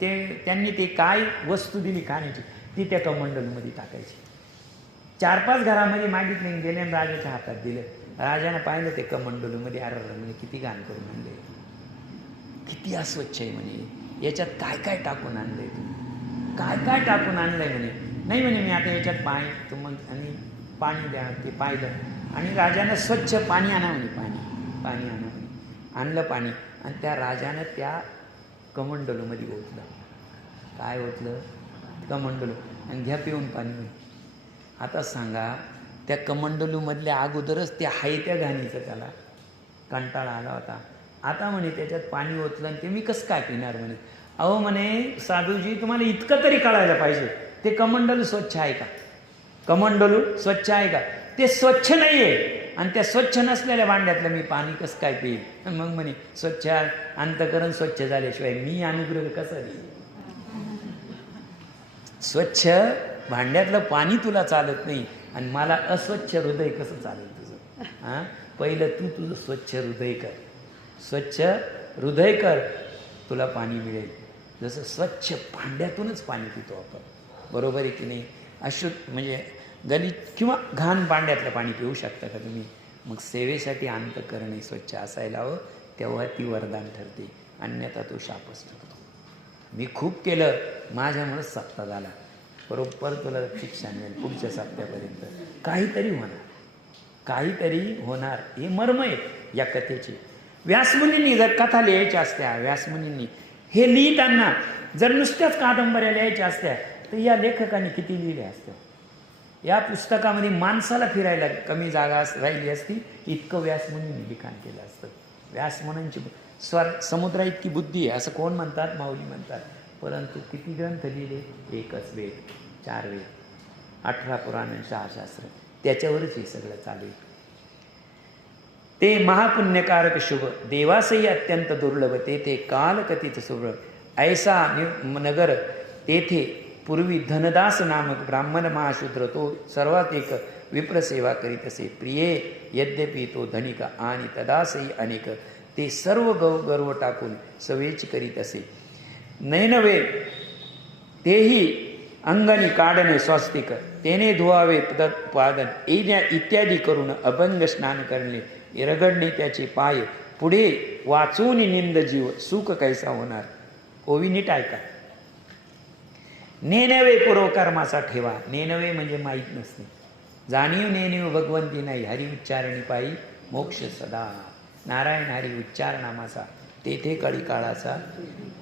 त्यांनी ते काय वस्तू दिली खाण्याची, ती त्या कमंडलूमध्ये टाकायची. 4-5 घरामध्ये मागितले, गेले आणि राजाच्या हातात दिले. राजानं पाहिलं ते कमंडलूमध्ये, अरे म्हणजे किती घाण करून आणले, किती अस्वच्छ आहे म्हणे, याच्यात काय काय टाकून आणलंय तुम्ही, काय काय टाकून आणलंय म्हणे. नाही म्हणे, मी आता याच्यात आणि पाणी द्या. ते पाहिलं आणि राजानं स्वच्छ पाणी आणा म्हणे, पाणी आणा म्हणे. आणलं पाणी आणि त्या राजानं त्या कमंडलूमध्ये ओतलं. काय ओतलं? कमंडलू. आणि घ्या पिऊन पाणी म्हणे. आता सांगा, त्या कमंडलूमधल्या अगोदरच त्या हायत्या घाणीचं त्याला कंटाळा आला होता. आता म्हणे त्याच्यात पाणी ओतलं आणि ते मी कसं काय पिणार म्हणे. अहो म्हणे, साधूजी तुम्हाला इतकं तरी कळायला पाहिजे, ते कमंडलू स्वच्छ आहे का? कमंडलू स्वच्छ आहे का? ते स्वच्छ नाही आहे. आणि त्या स्वच्छ नसलेल्या भांड्यातलं मी पाणी कसं काय पिईल? मग म्हणे, स्वच्छ अंतःकरण स्वच्छ झाल्याशिवाय मी अनुग्रह कसं देईल? स्वच्छ भांड्यातलं पाणी तुला चालत नाही आणि मला अस्वच्छ हृदय कसं चालेल तुझं? हां, पहिलं तू तुझं स्वच्छ हृदय कर, स्वच्छ हृदय कर, तुला पाणी मिळेल. जसं स्वच्छ भांड्यातूनच पाणी पितो आपण. बरोबर आहे की नाही? अशुद्ध म्हणजे गलित किंवा घाण भांड्यातलं पाणी पिऊ शकता का तुम्ही? मग सेवेसाठी अंतःकरण स्वच्छ असायला हवं, तेव्हा ती वरदान ठरते, अन्यथा तो शापच ठरतो. मी खूप केलं, माझ्यामुळं सप्ताह झाला, बरोबर तुला शिक्षा मिळेल पुढच्या सप्त्यापर्यंत. काहीतरी होणार, काहीतरी होणार. हे मर्म आहे या कथेची. व्यासमुनींनी जर कथा लिहायच्या असत्या, व्यासमुनींनी हे लिहिताना जर नुसत्याच कादंबऱ्या लिहायच्या असत्या तर या लेखकांनी किती लिहिल्या असत्या. या पुस्तकामध्ये माणसाला फिरायला कमी जागा राहिली असती, इतकं व्यासमुनींनी लिखाण केलं असतं. व्यासमुनींची समुद्रा इतकी बुद्धी आहे असं कोण म्हणतात? माऊली म्हणतात. परंतु किती ग्रंथ लिहिले? एकच वेद, 4 वेद, 18 पुराण, 6 शास्त्र, त्याच्यावरच हे सगळं चालू आहे. ते महापुण्यकारक शुभ देवासही अत्यंत दुर्लभ, तेथे कालकथित सुलभ ऐसा नगर, तेथे पूर्वी धनदास नामक ब्राह्मण महाशूद्र, तो सर्वात एक विप्रसेवा करीत असे. प्रिये यद्यपि तो धनिक आणि तदासही अनेक, ते सर्व गर्व टाकून सवेच करीत असे. नैनवे तेही अंगणी काढणे स्वस्तिक, तेने धुवावे पादन इत्यादी करून अभंग स्नान करणे, रगडणे त्याचे पाय, पुढे वाचून निंद जीव सुख कैसा होणार. ओवी नीट ऐका. नेनवे पूर्वकर्माचा ठेवा. नेनवे म्हणजे माहीत नसणे, जाणीव नेणीव भगवंती नाही, हरी उच्चारणी पायी मोक्ष सदा. नारायण हरी उच्चार नामाचा, तेथे कळी काळाचा,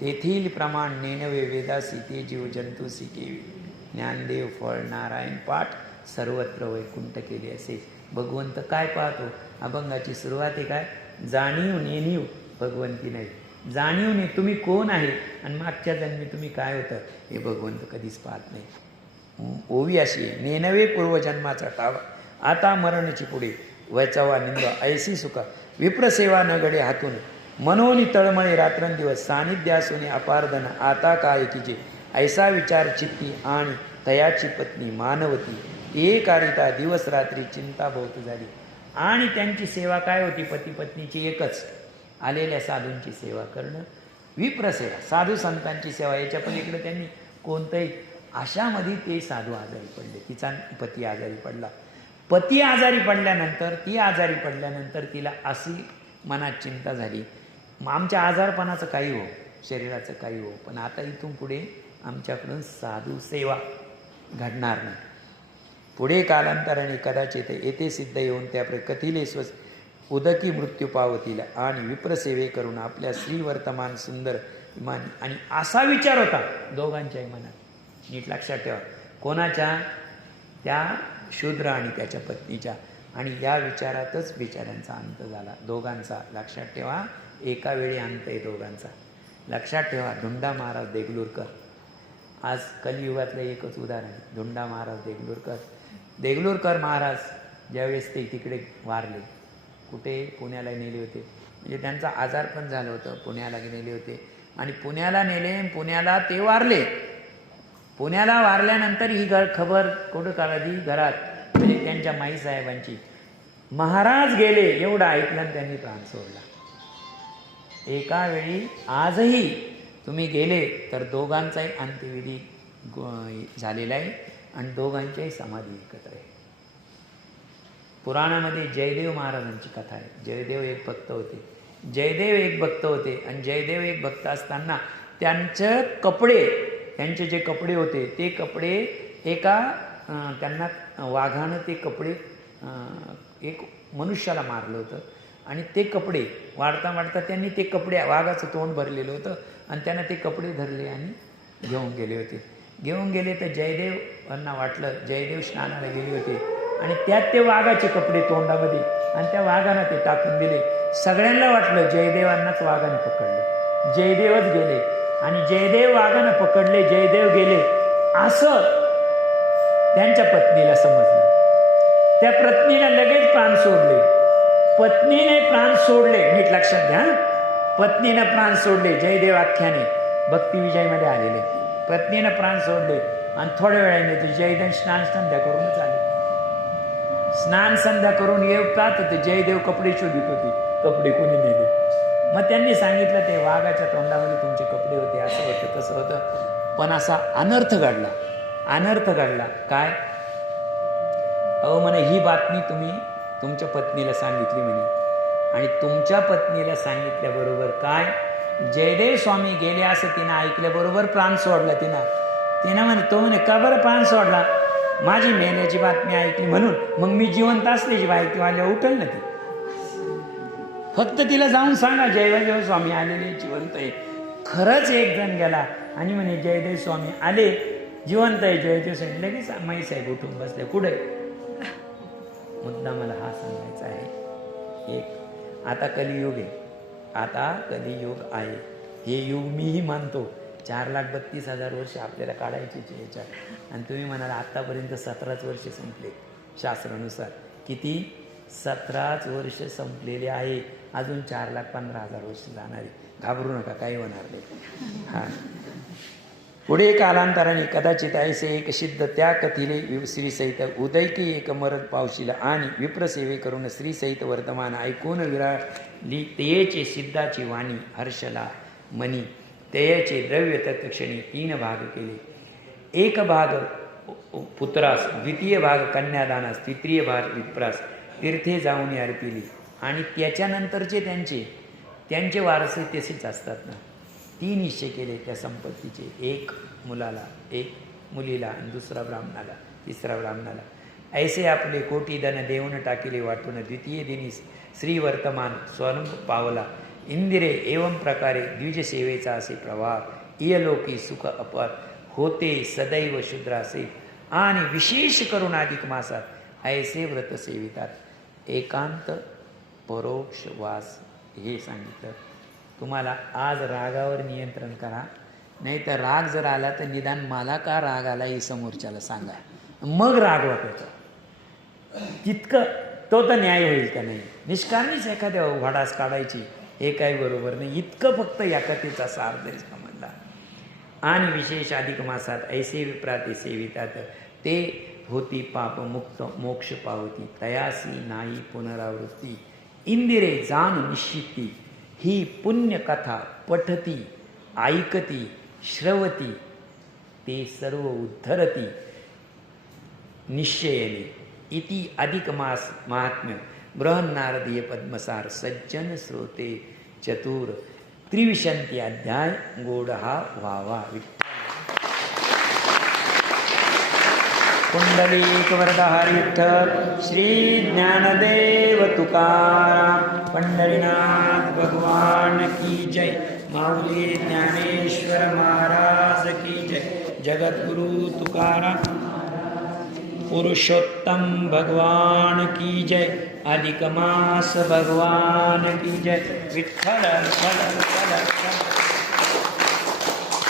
तेथील प्रमाण नेनवे वेदासी, ते जीव जंतूसी केवी. ज्ञानदेव फळ नारायण पाठ, सर्वत्र वैकुंठ केले असे. भगवंत काय पाहतो? अभंगाची सुरुवात आहे काय? जाणीव नेणीव भगवंती नाही. जाणीव नाही तुम्ही कोण आहे आणि मागच्या जन्मी तुम्ही काय होतं हे भगवंत कधीच पाहत नाही. ओवी अशी आहे. नेनवे पूर्वजन्माचा टावा, आता मरणाची पुढे वचावा निंद ऐसी सुखा. विप्रसेवा न गडे हातून, मनोनी तळमळे रात्रंदिवस, सानिध्य असून अपारधन आता काय तिचे. ऐसा विचार चित्ती आणि तयाची पत्नी मानवती, एकारिता दिवस रात्री चिंता बहुत झाली. आणि त्यांची सेवा काय होती? पती पत्नीची एकच, आलेल्या साधूंची सेवा करणं, विप्रसेवा साधू संतांची सेवा. याच्या पलीकडे त्यांनी कोणतंही. अशामध्ये ते साधू आजारी पडले, तिचा पती आजारी पडला. पती आजारी पडल्यानंतर, ती आजारी पडल्यानंतर तिला अशी मनात चिंता झाली, आमच्या आजारपणाचं काही हो, शरीराचं काही हो, पण आता इथून पुढे आमच्याकडून साधू सेवा घडणार नाही. पुढे कालांतराने कदाचित येथे सिद्ध येऊन त्या कथिले उदकी मृत्यू पावतील आणि विप्रसेवे करून आपल्या श्रीवर्तमान सुंदर विमान. आणि असा विचार होता दोघांच्याही मनात, नीट लक्षात ठेवा. कोणाच्या? त्या शूद्र आणि त्याच्या पत्नीच्या. आणि या विचारातच बिचाऱ्यांचा अंत झाला दोघांचा. लक्षात ठेवा, एका वेळी अंत आहे दोघांचा. लक्षात ठेवा. धुंडा महाराज देगलूरकर आज कलियुगातलं एकच उदाहरण. धुंडा महाराज देगलूरकर महाराज ज्यावेळेस ते तिकडे वारले, कुठे? पुण्याला नेले होते. म्हणजे त्यांचा आजार पण झालं होतं, पुण्याला नेले होते. आणि पुण्याला नेले, पुण्याला ते वारले. पुण्याला वारल्यानंतर ही खबर कुठं कळली? घरात, म्हणजे त्यांच्या माईसाहेबांची. महाराज गेले एवढं ऐकलं आणि त्यांनी प्राण सोडला. एका वेळी आजही तुम्ही गेले तर दोघांचाही अंत्यविधी झालेला आहे आणि दोघांच्याही समाधी एकत्र आहे. पुराणामध्ये जयदेव महाराजांची कथा आहे. जयदेव एक भक्त होते. आणि जयदेव एक भक्त असताना त्यांचे जे कपडे होते ते कपडे एका त्यांना वाघानं ते कपडे एक मनुष्याला मारलं होतं आणि ते कपडे वाढता त्यांनी ते कपडे, वाघाचं तोंड भरलेलं होतं आणि त्यांना ते कपडे धरले आणि घेऊन गेले. तर जयदेवांना वाटलं, जयदेव स्नानाला गेले होते आणि त्यात ते वाघाचे कपडे तोंडामध्ये आणि त्या वाघानं ते टाकून दिले. सगळ्यांना वाटलं जयदेवांनाच वाघाने पकडलं. जयदेवच गेले आणि जयदेव वाघानं पकडले, जयदेव गेले असं त्यांच्या पत्नीला समजलं. त्या पत्नीला लगेच प्राण सोडले. पत्नीने प्राण सोडले, नीट लक्षात घ्या. पत्नीनं प्राण सोडले. जयदेव आख्याने भक्ती विजयमध्ये आलेले. पत्नीनं प्राण सोडले आणि थोड्या वेळाने ते जयदेव स्नान संध्या करूनच आले. स्नान संध्या करून येतात ते जयदेव कपडे शोधित होते. कपडे कोणी नेले? मग त्यांनी सांगितलं ते वाघाच्या तोंडामध्ये तुमचे कपडे होते, असं होतं तसं होतं. पण असा अनर्थ घडला. काय? अहो म्हणे, ही बातमी तुम्ही तुमच्या पत्नीला सांगितली म्हणे. आणि तुमच्या पत्नीला सांगितल्याबरोबर काय? जयदेव स्वामी गेले असं तिनं ऐकल्याबरोबर प्राण सोडला. तिनं म्हणे का बरं प्राण सोडला? माझी मेल्याची बातमी ऐकली म्हणून. मग मी जिवंत असल्याची बातमी आल्या उठल ना ती. फक्त तिला जाऊन सांगा जयदेव स्वामी आलेले, जिवंत आहे. खरंच एक जण गेला आणि म्हणे जयदेव स्वामी आले, जिवंत आहे. जयदेव स्वामी लगेच माईसाहेब उठून बसले. कुठे? मुद्दा मला हा सांगायचा आहे. आता कलियुग आहे. हे युग मीही मानतो. 4,32,000 वर्ष आपल्याला काढायची याच्यात. आणि तुम्ही म्हणाल आत्तापर्यंत 17च वर्ष संपले. शास्त्रानुसार. किती? 17च वर्ष संपलेले आहे. अजून 4,15,000 वर्ष जाणार आहे. घाबरू नका, काही होणार नाही. हां. पुढे कालांतराने कदाचित ऐसे एक सिद्ध त्या कथिले श्रीसहित उदयकी एक मरद पावशील आणि विप्रसेवे करून श्रीसहित वर्तमान ऐकून विराळली तेयेचे सिद्धाची वाणी हर्षला मनी. तेयेचे द्रव्य तत्क्षणी 3 भाग केले. एक भाग पुत्रास, द्वितीय भाग कन्यादानास, तृतीय भाग विप्रास तीर्थे जाऊन अर्पिली. आणि त्याच्यानंतरचे त्यांचे वारसे तसेच असतात ना. 3 निश्चय केले त्या संपत्तीचे. एक मुलाला, एक मुलीला आणि दुसरा ब्राह्मणाला, तिसरा ब्राह्मणाला. ऐसे आपले कोटी धन देऊन टाकिले वाटून द्वितीय दिनी श्री वर्तमान स्वरूप पावला. इंदिरे एवं प्रकारे द्विजसेवेचा असे प्रभाव इयलोकी सुख अपार होते सदैव शूद्रासे. आणि विशेष करून अधिक मासात ऐसे व्रत सेवितात. एकांत परोक्ष वास हे सांगितलं. तुम्हाला आज रागावर नियंत्रण करा, नाही तर राग जर आला तर निदान मला का राग आला हे समोरच्याला सांगा, मग राग वाटायचा. तितकं तो तर न्याय होईल का नाही. निष्कारणीच एखाद्या वाडास काढायची हे काही बरोबर नाही. इतकं फक्त एकातेचा सार द्यायचा म्हणला. आणि विशेष अधिक मासात ऐसे विप्राते सेवितात ते होती पापमुक्त मोक्ष पावती. तयासी नाही पुनरावृत्ती. इंदिरे जाण निश्चिती ही पुण्यकथा पठती ऐकती श्रवती ते सर्व उद्धरती निश्चयने. इति अधिक मास महात्म्य बृहन्नारदीय पद्मसार सज्जन श्रोते चतुर 23 अध्याय गोड हा व्हावा. पुंडलिक वरदहरी विठ्ठल श्री ज्ञानदेव तुकाराम पंढरीनाथ भगवान की जय. माऊली ज्ञानेश्वर महाराज की जय. जगद्गुरु तुकाराम पुरुषोत्तम भगवान की जय. अधिक मास भगवान की जय. विठ्ठल